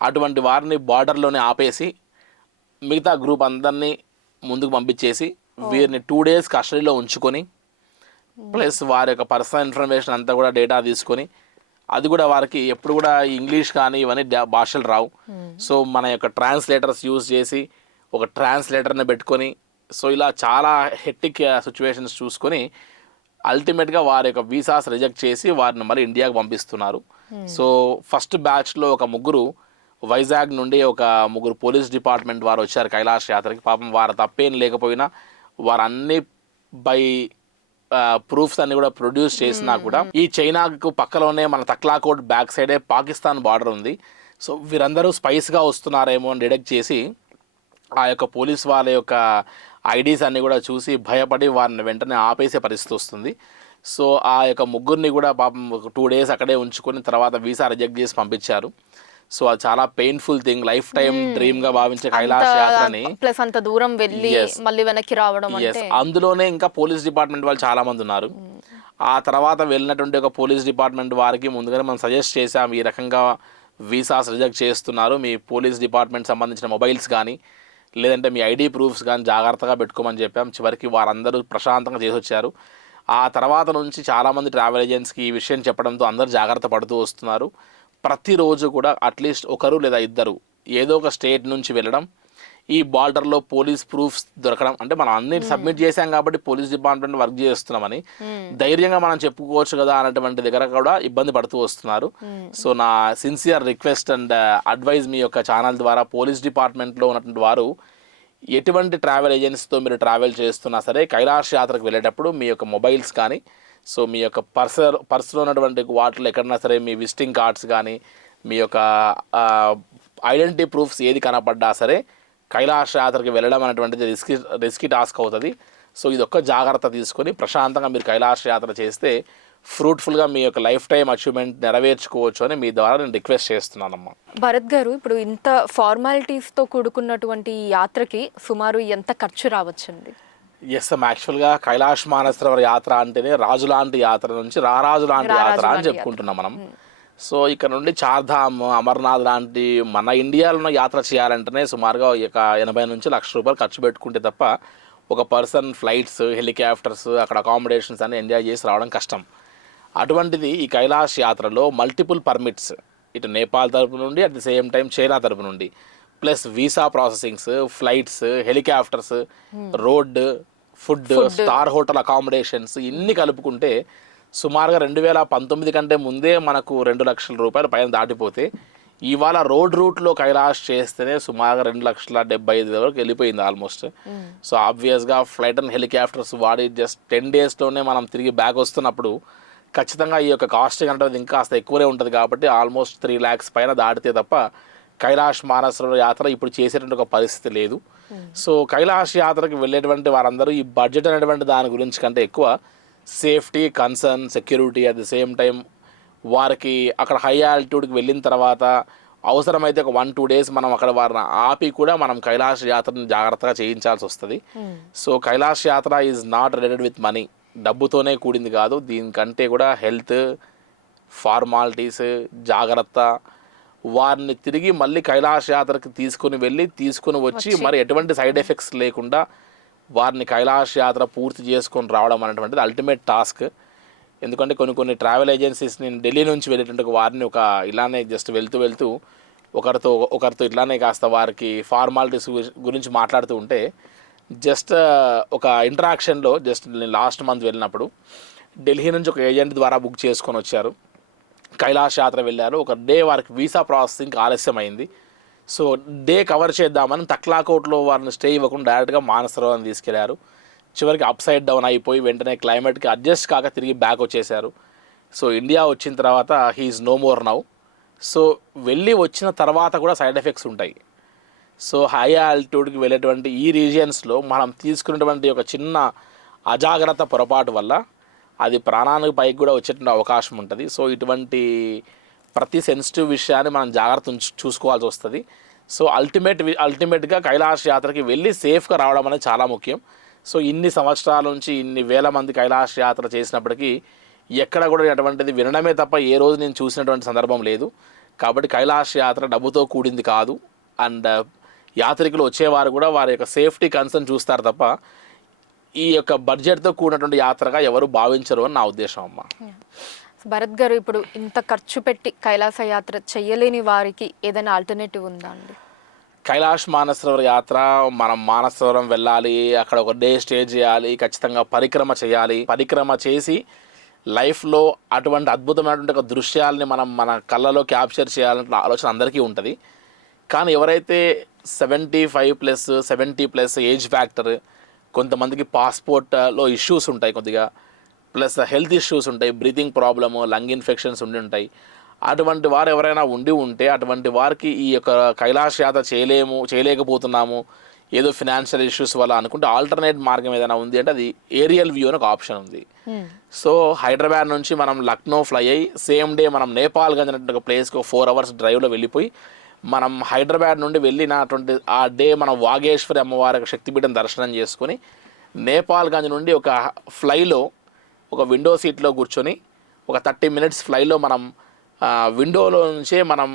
అటువంటి వారిని బార్డర్లోనే ఆపేసి మిగతా గ్రూప్ అందరినీ ముందుకు పంపించేసి వీరిని 2 days కస్టడీలో ఉంచుకొని ప్లస్ వారి యొక్క పర్సనల్ ఇన్ఫర్మేషన్ అంతా కూడా డేటా తీసుకొని, అది కూడా వారికి ఎప్పుడు కూడా ఇంగ్లీష్ కానీ ఇవన్నీ భాషలు రావు. సో మన యొక్క ట్రాన్స్లేటర్స్ యూజ్ చేసి ఒక ట్రాన్స్లేటర్ని పెట్టుకొని, సో ఇలా చాలా హెక్టిక్ సిచ్యువేషన్స్ చూసుకొని అల్టిమేట్గా వారి యొక్క వీసాస్ రిజెక్ట్ చేసి వారిని మరి ఇండియాకి పంపిస్తున్నారు. సో ఫస్ట్ బ్యాచ్లో ఒక ముగ్గురు వైజాగ్ నుండి ఒక ముగ్గురు పోలీస్ డిపార్ట్మెంట్ వారు వచ్చారు కైలాష్ యాత్రకి. పాపం వారు తప్పేం లేకపోయినా వారు అన్ని బై ప్రూఫ్స్ అన్ని కూడా ప్రొడ్యూస్ చేసినా కూడా ఈ చైనాకు పక్కలోనే మన తక్లాకోట్ బ్యాక్ సైడే పాకిస్తాన్ బార్డర్ ఉంది. సో వీరందరూ స్పైస్గా వస్తున్నారేమో అని డిటెక్ట్ చేసి ఆ యొక్క పోలీస్ వాళ్ళ యొక్క ఐడీస్ అన్నీ కూడా చూసి భయపడి వారిని వెంటనే ఆపేసే పరిస్థితి వస్తుంది. సో ఆ యొక్క ముగ్గురిని కూడా పాపం 2 days అక్కడే ఉంచుకొని తర్వాత వీసా రిజెక్ట్ చేసి పంపించారు. సో అది చాలా painful thing, life time dream గా భావించే కైలాష్ యాత్రని ప్లస్ అంత దూరం వెళ్ళి మళ్ళీ వెనక్కి రావడం అంటే అందులోనే ఇంకా పోలీస్ డిపార్ట్మెంట్ వాళ్ళు చాలా మంది ఉన్నారు. ఆ తర్వాత వెళ్ళినటువంటి ఒక పోలీస్ డిపార్ట్మెంట్ వారికి ముందుగానే మనం సజెస్ట్ చేసాం ఈ రకంగా వీసాస్ రిజెక్ట్ చేస్తున్నారు, మీ పోలీస్ డిపార్ట్మెంట్ సంబంధించిన మొబైల్స్ కానీ లేదంటే మీ ఐడి ప్రూఫ్స్ కానీ జాగ్రత్తగా పెట్టుకోమని చెప్పాం. చివరికి వారందరూ ప్రశాంతంగా చేసి వచ్చారు. ఆ తర్వాత నుంచి చాలామంది ట్రావెల్ ఏజెంట్స్కి ఈ విషయం చెప్పడంతో అందరూ జాగ్రత్త పడుతూ వస్తున్నారు. ప్రతిరోజు కూడా అట్లీస్ట్ ఒకరు లేదా ఇద్దరు ఏదో ఒక స్టేట్ నుంచి వెళ్ళడం, ఈ బార్డర్లో పోలీస్ ప్రూఫ్స్ దొరకడం, అంటే మనం అన్ని సబ్మిట్ చేశాం కాబట్టి పోలీస్ డిపార్ట్మెంట్ వర్క్ చేస్తున్నామని ధైర్యంగా మనం చెప్పుకోవచ్చు కదా అన్నటువంటి దగ్గర కూడా ఇబ్బంది పడుతూ వస్తున్నారు. సో నా సిన్సియర్ రిక్వెస్ట్ అండ్ అడ్వైజ్ మీ యొక్క ఛానల్ ద్వారా పోలీస్ డిపార్ట్మెంట్లో ఉన్నటువంటి వారు ఎటువంటి ట్రావెల్ ఏజెన్సీతో మీరు ట్రావెల్ చేస్తున్నా సరే కైలాష్ యాత్రకు వెళ్ళేటప్పుడు మీ యొక్క మొబైల్స్ కానీ, సో మీ యొక్క పర్సులో ఉన్నటువంటి వాటిలో ఎక్కడన్నా సరే మీ విజిటింగ్ కార్డ్స్ కానీ మీ యొక్క ఐడెంటిటీ ప్రూఫ్స్ ఏది కనపడ్డా సరే కైలాష్ యాత్రకి వెళ్ళడం అనేటువంటిది రిస్కీ టాస్క్ అవుతుంది. సో ఇది ఒక్క జాగ్రత్త తీసుకొని ప్రశాంతంగా మీరు కైలాష్ యాత్ర చేస్తే ఫ్రూట్ఫుల్గా మీ యొక్క లైఫ్ టైం అచీవ్మెంట్ నెరవేర్చుకోవచ్చు అని మీ ద్వారా నేను రిక్వెస్ట్ చేస్తున్నానమ్మా. భరత్ గారు, ఇప్పుడు ఇంత ఫార్మాలిటీస్తో కూడుకున్నటువంటి ఈ యాత్రకి సుమారు ఎంత ఖర్చు రావచ్చండి? ఎస్ అమ్మ, యాక్చువల్గా కైలాష్ మానసరోవర్ యాత్ర అంటేనే రాజు లాంటి యాత్ర నుంచి రారాజు లాంటి యాత్ర అని చెప్పుకుంటున్నాం మనం. సో ఇక్కడ నుండి చార్ధామ్, అమర్నాథ్ లాంటి మన ఇండియాలో యాత్ర చేయాలంటేనే సుమారుగా ఒక 80 నుంచి ₹1,00,000 ఖర్చు పెట్టుకుంటే తప్ప ఒక పర్సన్ ఫ్లైట్స్, హెలికాప్టర్స్, అక్కడ అకామిడేషన్స్ అన్ని ఎంజాయ్ చేసి రావడం కష్టం. అటువంటిది ఈ కైలాష్ యాత్రలో మల్టిపుల్ పర్మిట్స్, ఇటు నేపాల్ తరపు నుండి at the same time China తరపు నుండి, plus visa processings, flights, helicopters, road, food, star hotel accommodations ఇన్ని కలుపుకుంటే సుమారుగా 2019 కంటే ముందే మనకు ₹2,00,000 పైన దాటిపోతే ఇవాళ రోడ్ రూట్లో కైలాష్ చేస్తేనే సుమారుగా 2,75,000 వరకు వెళ్ళిపోయింది ఆల్మోస్ట్. సో ఆబ్వియస్గా ఫ్లైట్ అండ్ హెలికాప్టర్స్ వాడి జస్ట్ 10 daysలోనే మనం తిరిగి బ్యాక్ వస్తున్నప్పుడు ఖచ్చితంగా ఈ యొక్క కాస్టింగ్ అంటే ఇంకా కాస్త ఎక్కువనే ఉంటుంది. కాబట్టి ఆల్మోస్ట్ 3 lakhs పైన దాటితే తప్ప కైలాష్ మానసరోవర్ యాత్ర ఇప్పుడు చేసేటువంటి ఒక పరిస్థితి లేదు. సో కైలాష్ యాత్రకు వెళ్ళేటువంటి వారందరూ ఈ బడ్జెట్ అనేటువంటి దాని గురించి కంటే ఎక్కువ safety, concern, security, at the same time వారికి అక్కడ హై ఆల్టిట్యూడ్కి వెళ్ళిన తర్వాత అవసరమైతే ఒక 1-2 days మనం అక్కడ వారిని ఆపి కూడా మనం కైలాష్ యాత్రని జాగ్రత్తగా చేయించాల్సి వస్తుంది. సో కైలాష్ యాత్ర is not related with money, డబ్బుతోనే కూడింది కాదు. దీనికంటే కూడా హెల్త్, ఫార్మాలిటీస్, జాగ్రత్త, వారిని తిరిగి మళ్ళీ కైలాష్ యాత్రకి తీసుకుని వచ్చి మరి ఎటువంటి సైడ్ ఎఫెక్ట్స్ లేకుండా వారిని కైలాష్ యాత్ర పూర్తి చేసుకొని రావడం అనేటువంటిది అల్టిమేట్ టాస్క్. ఎందుకంటే కొన్ని ట్రావెల్ ఏజెన్సీస్ నేను ఢిల్లీ నుంచి వెళ్ళేటువంటి వారిని ఒక ఇలానే జస్ట్ వెళ్తూ ఒకరితో ఇట్లానే కాస్త వారికి ఫార్మాలిటీస్ గురించి మాట్లాడుతూ ఉంటే జస్ట్ ఒక ఇంటరాక్షన్లో జస్ట్ నేను లాస్ట్ మంత్ వెళ్ళినప్పుడు ఢిల్లీ నుంచి ఒక ఏజెంట్ ద్వారా బుక్ చేసుకొని వచ్చారు, కైలాష్ యాత్ర వెళ్ళారు. ఒక డే వారికి వీసా ప్రాసెసింగ్ ఆలస్యమైంది. సో డే కవర్ చేద్దామని తక్లాకోట్లో వారిని స్టే ఇవ్వకుండా డైరెక్ట్గా మానసరోవర్ని తీసుకెళ్లారు. చివరికి అప్ సైడ్ డౌన్ అయిపోయి వెంటనే క్లైమేట్కి అడ్జస్ట్ కాక తిరిగి బ్యాక్ వచ్చేసారు. సో ఇండియా వచ్చిన తర్వాత he is no more now. So వెళ్ళి వచ్చిన తర్వాత కూడా సైడ్ ఎఫెక్ట్స్ ఉంటాయి. సో హై ఆల్టిట్యూడ్కి వెళ్ళేటువంటి ఈ రీజియన్స్లో మనం తీసుకున్నటువంటి ఒక చిన్న అజాగ్రత్త పొరపాటు వల్ల అది ప్రాణానికి పైకి కూడా వచ్చేటువంటి అవకాశం ఉంటుంది. సో ఇటువంటి ప్రతి సెన్సిటివ్ విషయాన్ని మనం జాగ్రత్త చూసుకోవాల్సి వస్తుంది. సో అల్టిమేట్గా కైలాష్ యాత్రకి వెళ్ళి సేఫ్గా రావడం అనేది చాలా ముఖ్యం. సో ఇన్ని సంవత్సరాల నుంచి ఇన్ని వేల మంది కైలాష్ యాత్ర చేసినప్పటికీ ఎక్కడ కూడా అటువంటిది వినడమే తప్ప ఏ రోజు నేను చూసినటువంటి సందర్భం లేదు. కాబట్టి కైలాష్ యాత్ర డబ్బుతో కూడింది కాదు. అండ్ యాత్రికులు వచ్చేవారు కూడా వారి యొక్క సేఫ్టీ కన్సర్న్ చూస్తారు తప్ప ఈ యొక్క బడ్జెట్తో కూడినటువంటి యాత్రగా ఎవరు భావించరు అని నా ఉద్దేశం అమ్మ. భరత్ గారు, ఇప్పుడు ఇంత ఖర్చు పెట్టి కైలాస యాత్ర చేయలేని వారికి ఏదైనా ఆల్టర్నేటివ్ ఉందా అండి? కైలాష్ మానసరోవర్ యాత్ర, మనం మానసరోవరం వెళ్ళాలి, అక్కడ ఒక డే స్టే చేయాలి, ఖచ్చితంగా పరిక్రమ చేయాలి. పరిక్రమ చేసి లైఫ్లో అటువంటి అద్భుతమైనటువంటి ఒక దృశ్యాలని మనం మన కళ్ళలో క్యాప్చర్ చేయాలంటే ఆలోచన అందరికీ ఉంటుంది. కానీ ఎవరైతే 75+, 70+ ఏజ్ ఫ్యాక్టర్, కొంతమందికి పాస్పోర్ట్లో ఇష్యూస్ ఉంటాయి, కొద్దిగా ప్లస్ హెల్త్ ఇష్యూస్ ఉంటాయి, బ్రీతింగ్ ప్రాబ్లము, లంగ్ ఇన్ఫెక్షన్స్ ఉంటాయి, అటువంటి వారు ఎవరైనా ఉంటే అటువంటి వారికి ఈ యొక్క కైలాష్ యాత్ర చేయలేకపోతున్నాము ఏదో ఫినాన్షియల్ ఇష్యూస్ వల్ల అనుకుంటే ఆల్టర్నేట్ మార్గం ఏదైనా ఉంది అంటే అది ఏరియల్ వ్యూ అని ఒక ఆప్షన్ ఉంది. సో హైదరాబాద్ నుంచి మనం లక్నో ఫ్లై అయ్యి సేమ్ డే మనం నేపాల్గంజ్ అనేటువంటి ఒక ప్లేస్కి 4 hours డ్రైవ్లో వెళ్ళిపోయి మనం హైదరాబాద్ నుండి వెళ్ళినటువంటి ఆ డే మనం వాగేశ్వరి అమ్మవారి యొక్క శక్తిపీఠం దర్శనం చేసుకొని నేపాల్గంజ్ నుండి ఒక ఫ్లైలో ఒక విండో సీట్లో కూర్చొని ఒక 30 minutes ఫ్లైలో మనం విండోలో నుంచే మనం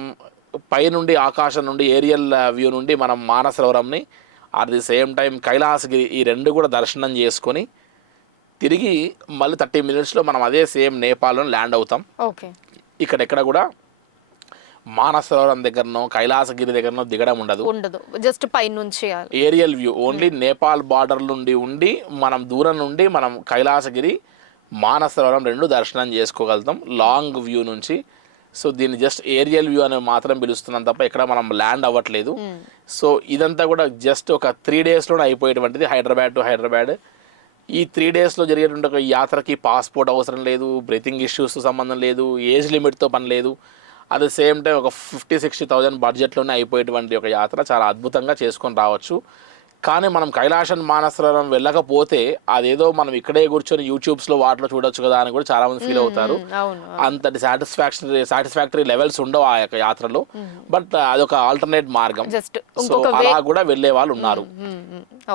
పైనుండి ఆకాశం నుండి ఏరియల్ వ్యూ నుండి మనం మానసరోవరంని at the same time Kailasagiri ఈ రెండు కూడా దర్శనం చేసుకొని తిరిగి మళ్ళీ 30 minutesలో మనం అదే సేమ్ నేపాల్లో ల్యాండ్ అవుతాం. ఓకే, ఇక్కడెక్కడ కూడా మానసరోవరం దగ్గరనో కైలాసగిరి దగ్గరనో దిగడం ఉండదు, జస్ట్ పైనుంచి aerial view only Nepal border నుండి ఉండి మనం దూరం నుండి మనం కైలాసగిరి మానసరోవరం రెండు దర్శనం చేసుకోగలుగుతాం లాంగ్ వ్యూ నుంచి. సో దీన్ని జస్ట్ ఏరియల్ వ్యూ అని మాత్రం పిలుస్తున్నాం తప్ప ఇక్కడ మనం ల్యాండ్ అవ్వట్లేదు. సో ఇదంతా కూడా జస్ట్ ఒక 3 daysలోనే అయిపోయేటువంటిది హైదరాబాద్ టు హైదరాబాద్. ఈ 3 daysలో జరిగేటువంటి ఒక యాత్రకి పాస్పోర్ట్ అవసరం లేదు, బ్రీతింగ్ ఇష్యూస్ సంబంధం లేదు, ఏజ్ లిమిట్తో పని లేదు. అట్ ద సేమ్ టైం ఒక 50,000-60,000 బడ్జెట్లోనే అయిపోయేటువంటి ఒక యాత్ర చాలా అద్భుతంగా చేసుకొని రావచ్చు. కానీ మనం కైలాసం మానసరోవరం వెళ్ళకపోతే అదేదో మనం ఇక్కడే కూర్చొని యూట్యూబ్స్లో వాటిలో చూడొచ్చు కదా అని కూడా చాలామంది ఫీల్ అవుతారు. అంతటి సాటిస్ఫాక్టరీ లెవెల్స్ ఉండవు ఆ యొక్క యాత్రలో. బట్ అదొక ఆల్టర్నేట్ మార్గం, సో అలా కూడా వెళ్ళే వాళ్ళు ఉన్నారు.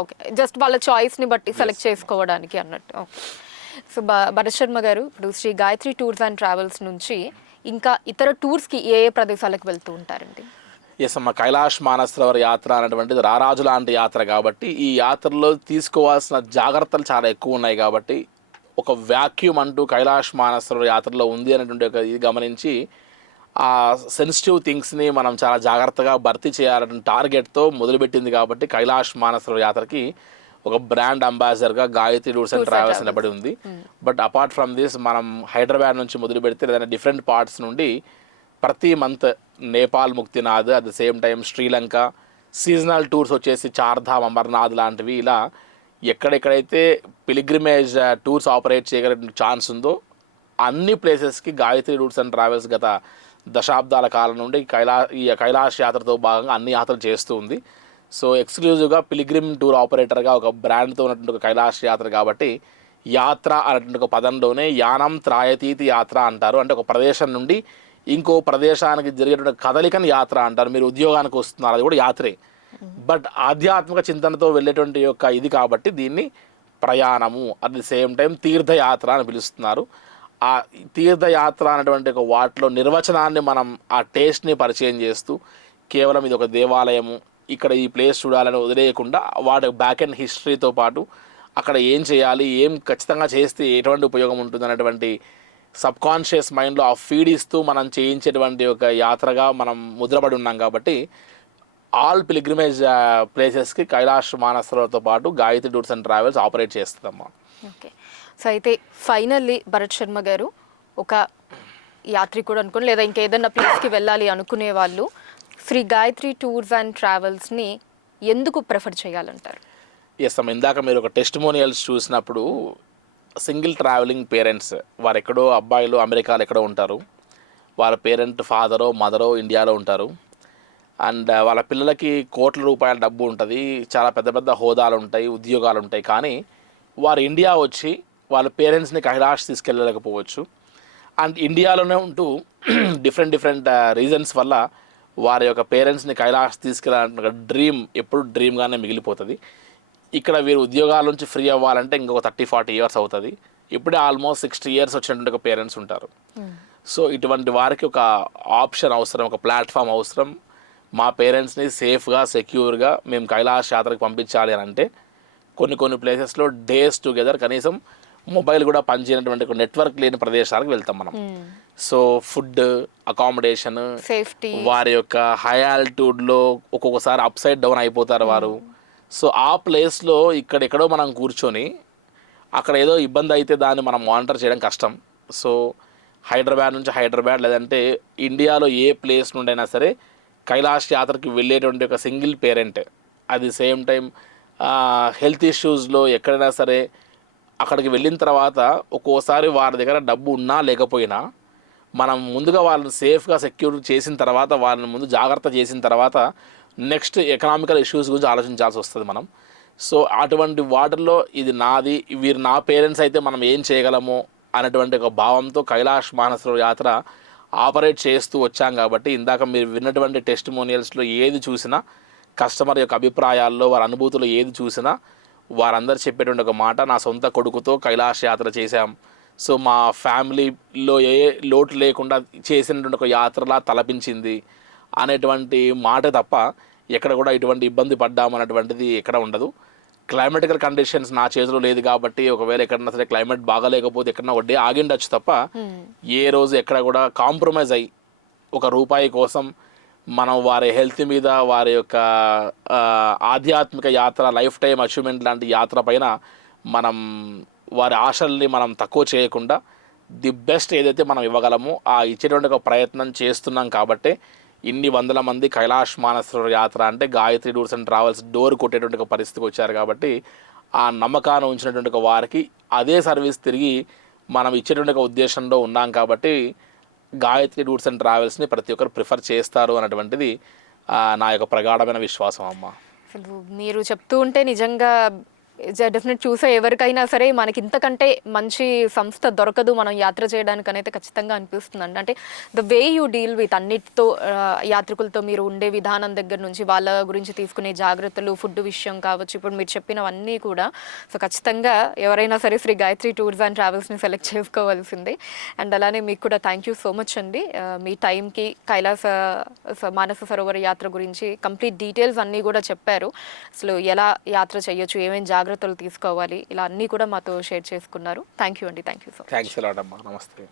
ఓకే, జస్ట్ వాళ్ళ చాయిస్ని బట్టి సెలెక్ట్ చేసుకోవడానికి అన్నట్టు. సో భరత్ శర్మ గారు, ఇప్పుడు Shri Gayatri tours and travels నుంచి ఇంకా ఇతర టూర్స్కి ఏ ప్రదేశాలకు వెళ్తూ ఉంటారండి? ఎస్ అమ్మ, కైలాష్ మానసరోవర్ యాత్ర అనేటువంటిది రారాజు లాంటి యాత్ర కాబట్టి ఈ యాత్రలో తీసుకోవాల్సిన జాగ్రత్తలు చాలా ఎక్కువ ఉన్నాయి. కాబట్టి ఒక వ్యాక్యూమ్ అంటూ కైలాష్ మానసరోవర్ యాత్రలో ఉంది అనేటువంటి ఒక ఇది గమనించి ఆ సెన్సిటివ్ థింగ్స్ని మనం చాలా జాగ్రత్తగా భర్తీ చేయాలనే టార్గెట్తో మొదలుపెట్టింది. కాబట్టి కైలాష్ మానసరోవర్ యాత్రకి ఒక బ్రాండ్ అంబాసిడర్గా గాయత్రి టూర్స్ అండ్ ట్రావెల్స్ నిలబడి ఉంది. బట్ అపార్ట్ ఫ్రమ్ దిస్ మనం హైదరాబాద్ నుంచి మొదలు పెడితే ఏదైనా డిఫరెంట్ పార్ట్స్ నుండి ప్రతి month Nepal Muktinath, at the same time Sri Lanka, seasonal tours వచ్చేసి చార్ధామ్, అమర్నాథ్ లాంటివి, ఇలా ఎక్కడెక్కడైతే పిలిగ్రిమేజ్ టూర్స్ ఆపరేట్ చేయగలిగిన ఛాన్స్ ఉందో అన్ని ప్లేసెస్కి గాయత్రి టూర్స్ అండ్ ట్రావెల్స్ గత దశాబ్దాల కాలం నుండి ఈ కైలాష్ యాత్రతో భాగంగా అన్ని యాత్రలు చేస్తూ ఉంది. సో ఎక్స్క్లూజివ్గా పిలిగ్రిమ్ టూర్ ఆపరేటర్గా ఒక బ్రాండ్తో ఉన్నటువంటి ఒక కైలాష్ యాత్ర కాబట్టి యాత్ర అనేటువంటి ఒక పదంలోనే యానం త్రాయతీతి యాత్ర అంటారు. అంటే ఒక ప్రదేశం నుండి ఇంకో ప్రదేశానికి జరిగేటువంటి కదలికని యాత్ర అంటారు. మీరు ఉద్యోగానికి వస్తున్నారు, అది కూడా యాత్రే. బట్ ఆధ్యాత్మిక చింతనతో వెళ్ళేటువంటి యొక్క ఇది కాబట్టి దీన్ని ప్రయాణము, అట్ ది సేమ్ టైం తీర్థయాత్ర అని పిలుస్తున్నారు. ఆ తీర్థయాత్ర అనేటువంటి ఒక వాటిలో నిర్వచనాన్ని మనం ఆ టేస్ట్ని పరిచయం చేస్తూ కేవలం ఇది ఒక దేవాలయము, ఇక్కడ ఈ ప్లేస్ చూడాలని వదిలేయకుండా వాటి బ్యాక్ అండ్ హిస్టరీతో పాటు అక్కడ ఏం చేయాలి, ఏం ఖచ్చితంగా చేస్తే ఎటువంటి ఉపయోగం ఉంటుంది అనేటువంటి సబ్కాన్షియస్ మైండ్లో ఆ ఫీడ్ ఇస్తూ మనం చేయించేటువంటి ఒక యాత్రగా మనం ముద్రపడి ఉన్నాం. కాబట్టి ఆల్ పిలిగ్రిమేజ్ ప్లేసెస్కి కైలాష్ మానసరోవర్తో పాటు Gayatri tours and travels operate చేస్తుందమ్మా. ఓకే, సో అయితే ఫైనల్లీ భరత్ శర్మ గారు, ఒక యాత్రికుడు అనుకుని లేదా ఇంకేదన్నా ప్లేస్కి వెళ్ళాలి అనుకునే వాళ్ళు శ్రీ గాయత్రి టూర్స్ అండ్ ట్రావెల్స్ని ఎందుకు ప్రిఫర్ చేయాలంటారు? ఎస్ అమ్మ, ఇందాక మీరు ఒక టెస్టిమోనియల్స్ చూసినప్పుడు సింగిల్ ట్రావెలింగ్ పేరెంట్స్, వారు ఎక్కడో అబ్బాయిలు అమెరికాలో ఎక్కడో ఉంటారు, వాళ్ళ పేరెంట్ ఫాదరో మదరో ఇండియాలో ఉంటారు. అండ్ వాళ్ళ పిల్లలకి కోట్ల రూపాయల డబ్బు ఉంటుంది, చాలా పెద్ద పెద్ద హోదాలు ఉంటాయి, ఉద్యోగాలు ఉంటాయి. కానీ వారు ఇండియా వచ్చి వాళ్ళ పేరెంట్స్ని కైలాష్ తీసుకెళ్ళలేకపోవచ్చు. అండ్ ఇండియాలోనే ఉంటూ డిఫరెంట్ రీజన్స్ వల్ల వారి యొక్క పేరెంట్స్ని కైలాష్ తీసుకెళ్ళాలంటే డ్రీమ్ ఎప్పుడు డ్రీమ్గానే మిగిలిపోతుంది. ఇక్కడ వీరు ఉద్యోగాల నుంచి ఫ్రీ అవ్వాలంటే ఇంకొక 30-40 ఇయర్స్ అవుతుంది. ఇప్పుడే ఆల్మోస్ట్ 60 ఇయర్స్ వచ్చినటువంటి ఒక పేరెంట్స్ ఉంటారు. సో ఇటువంటి వారికి ఒక ఆప్షన్ అవసరం, ఒక ప్లాట్ఫామ్ అవసరం. మా పేరెంట్స్ని సేఫ్గా సెక్యూర్గా మేము కైలాష్ యాత్రకు పంపించాలి అని అంటే కొన్ని ప్లేసెస్లో డేస్ టుగెదర్ కనీసం మొబైల్ కూడా పనిచేయనటువంటి ఒక నెట్వర్క్ లేని ప్రదేశాలకు వెళ్తాం మనం. సో ఫుడ్, అకామిడేషన్, సేఫ్టీ, వారి యొక్క హై ఆల్టిట్యూడ్లో ఒక్కొక్కసారి అప్ సైడ్ డౌన్ అయిపోతారు వారు. సో ఆ ప్లేస్లో ఇక్కడెక్కడో మనం కూర్చొని అక్కడ ఏదో ఇబ్బంది అయితే దాన్ని మనం మానిటర్ చేయడం కష్టం. సో హైదరాబాద్ నుంచి హైదరాబాద్ లేదంటే ఇండియాలో ఏ ప్లేస్ నుండైనా సరే కైలాష్ యాత్రకి వెళ్ళేటువంటి ఒక సింగిల్ పేరెంట్, అది సేమ్ టైం హెల్త్ ఇష్యూస్లో ఎక్కడైనా సరే అక్కడికి వెళ్ళిన తర్వాత ఒక్కోసారి వారి దగ్గర డబ్బు ఉన్నా లేకపోయినా మనం ముందుగా వాళ్ళని సేఫ్గా సెక్యూర్ చేసిన తర్వాత, వాళ్ళని ముందు జాగ్రత్త చేసిన తర్వాత నెక్స్ట్ ఎకనామికల్ ఇష్యూస్ గురించి ఆలోచించాల్సి వస్తుంది మనం. సో అటువంటి వాటిల్లో ఇది నాది, వీరు నా పేరెంట్స్ అయితే మనం ఏం చేయగలమో అనేటువంటి ఒక భావంతో కైలాష్ మానసరోవర్ యాత్ర ఆపరేట్ చేస్తూ వచ్చాం. కాబట్టి ఇందాక మీరు విన్నటువంటి టెస్టిమోనియల్స్లో ఏది చూసినా, కస్టమర్ యొక్క అభిప్రాయాల్లో వారి అనుభూతులు ఏది చూసినా వారందరూ చెప్పేటువంటి ఒక మాట, నా సొంత కొడుకుతో కైలాష్ యాత్ర చేశాం. సో మా ఫ్యామిలీలో ఏ లోటు లేకుండా చేసినటువంటి ఒక యాత్రలా తలపించింది అనేటువంటి మాట తప్ప ఎక్కడ కూడా ఇటువంటి ఇబ్బంది పడ్డామన్నటువంటిది ఎక్కడ ఉండదు. క్లైమేటికల్ కండిషన్స్ నా చేతిలో లేదు కాబట్టి ఒకవేళ ఎక్కడన్నా సరే క్లైమేట్ బాగాలేకపోతే ఎక్కడన్నా వడ్డీ ఆగిండొచ్చు తప్ప ఏ రోజు ఎక్కడ కూడా కాంప్రమైజ్ అయ్యి ఒక రూపాయి కోసం మనం వారి హెల్త్ మీద, వారి యొక్క ఆధ్యాత్మిక యాత్ర, లైఫ్ టైం అచీవ్మెంట్ లాంటి యాత్ర పైన మనం వారి ఆశల్ని మనం తక్కువ చేయకుండా ది బెస్ట్ ఏదైతే మనం ఇవ్వగలమో ఆ ఇచ్చేటువంటి ఒక ప్రయత్నం చేస్తున్నాం. కాబట్టి ఇన్ని వందల మంది కైలాష్ మానసరోవర్ యాత్ర అంటే Gayatri tours and travels door కొట్టేటువంటి ఒక పరిస్థితికి వచ్చారు. కాబట్టి ఆ నమ్మకాన్ని ఉంచినటువంటి ఒక వారికి అదే సర్వీస్ తిరిగి మనం ఇచ్చేటువంటి ఒక ఉద్దేశంలో ఉన్నాం. కాబట్టి గాయత్రి టూర్స్ అండ్ ట్రావెల్స్ని ప్రతి ఒక్కరు ప్రిఫర్ చేస్తారు అన్నటువంటిది నా యొక్క ప్రగాఢమైన విశ్వాసం అమ్మ. అసలు మీరు చెప్తూ ఉంటే నిజంగా డెఫినెట్ చూసే ఎవరికైనా సరే మనకి ఇంతకంటే మంచి సంస్థ దొరకదు మనం యాత్ర చేయడానికి అనేది ఖచ్చితంగా అనిపిస్తుందండి. అంటే the way you deal with అన్నిటితో యాత్రికులతో మీరు ఉండే విధానం దగ్గర నుంచి వాళ్ళ గురించి తీసుకునే జాగ్రత్తలు, ఫుడ్ విషయం కావచ్చు, ఇప్పుడు మీరు చెప్పినవన్నీ కూడా సో ఖచ్చితంగా ఎవరైనా సరే శ్రీ గాయత్రి టూర్స్ అండ్ ట్రావెల్స్ని సెలెక్ట్ చేసుకోవాల్సిందే. అండ్ అలానే మీకు కూడా థ్యాంక్ యూ సో మచ్ అండి. మీ టైంకి కైలాస మానస సరోవర యాత్ర గురించి కంప్లీట్ డీటెయిల్స్ అన్నీ కూడా చెప్పారు. అసలు ఎలా యాత్ర చేయొచ్చు, ఏమేమి జాగ్రత్తలు తీసుకోవాలి, ఇలా అన్నీ కూడా మాతో షేర్ చేసుకున్నారు. థ్యాంక్ యూ అండి. Thank you so much. Thanks a lot అమ్మా. నమస్తే.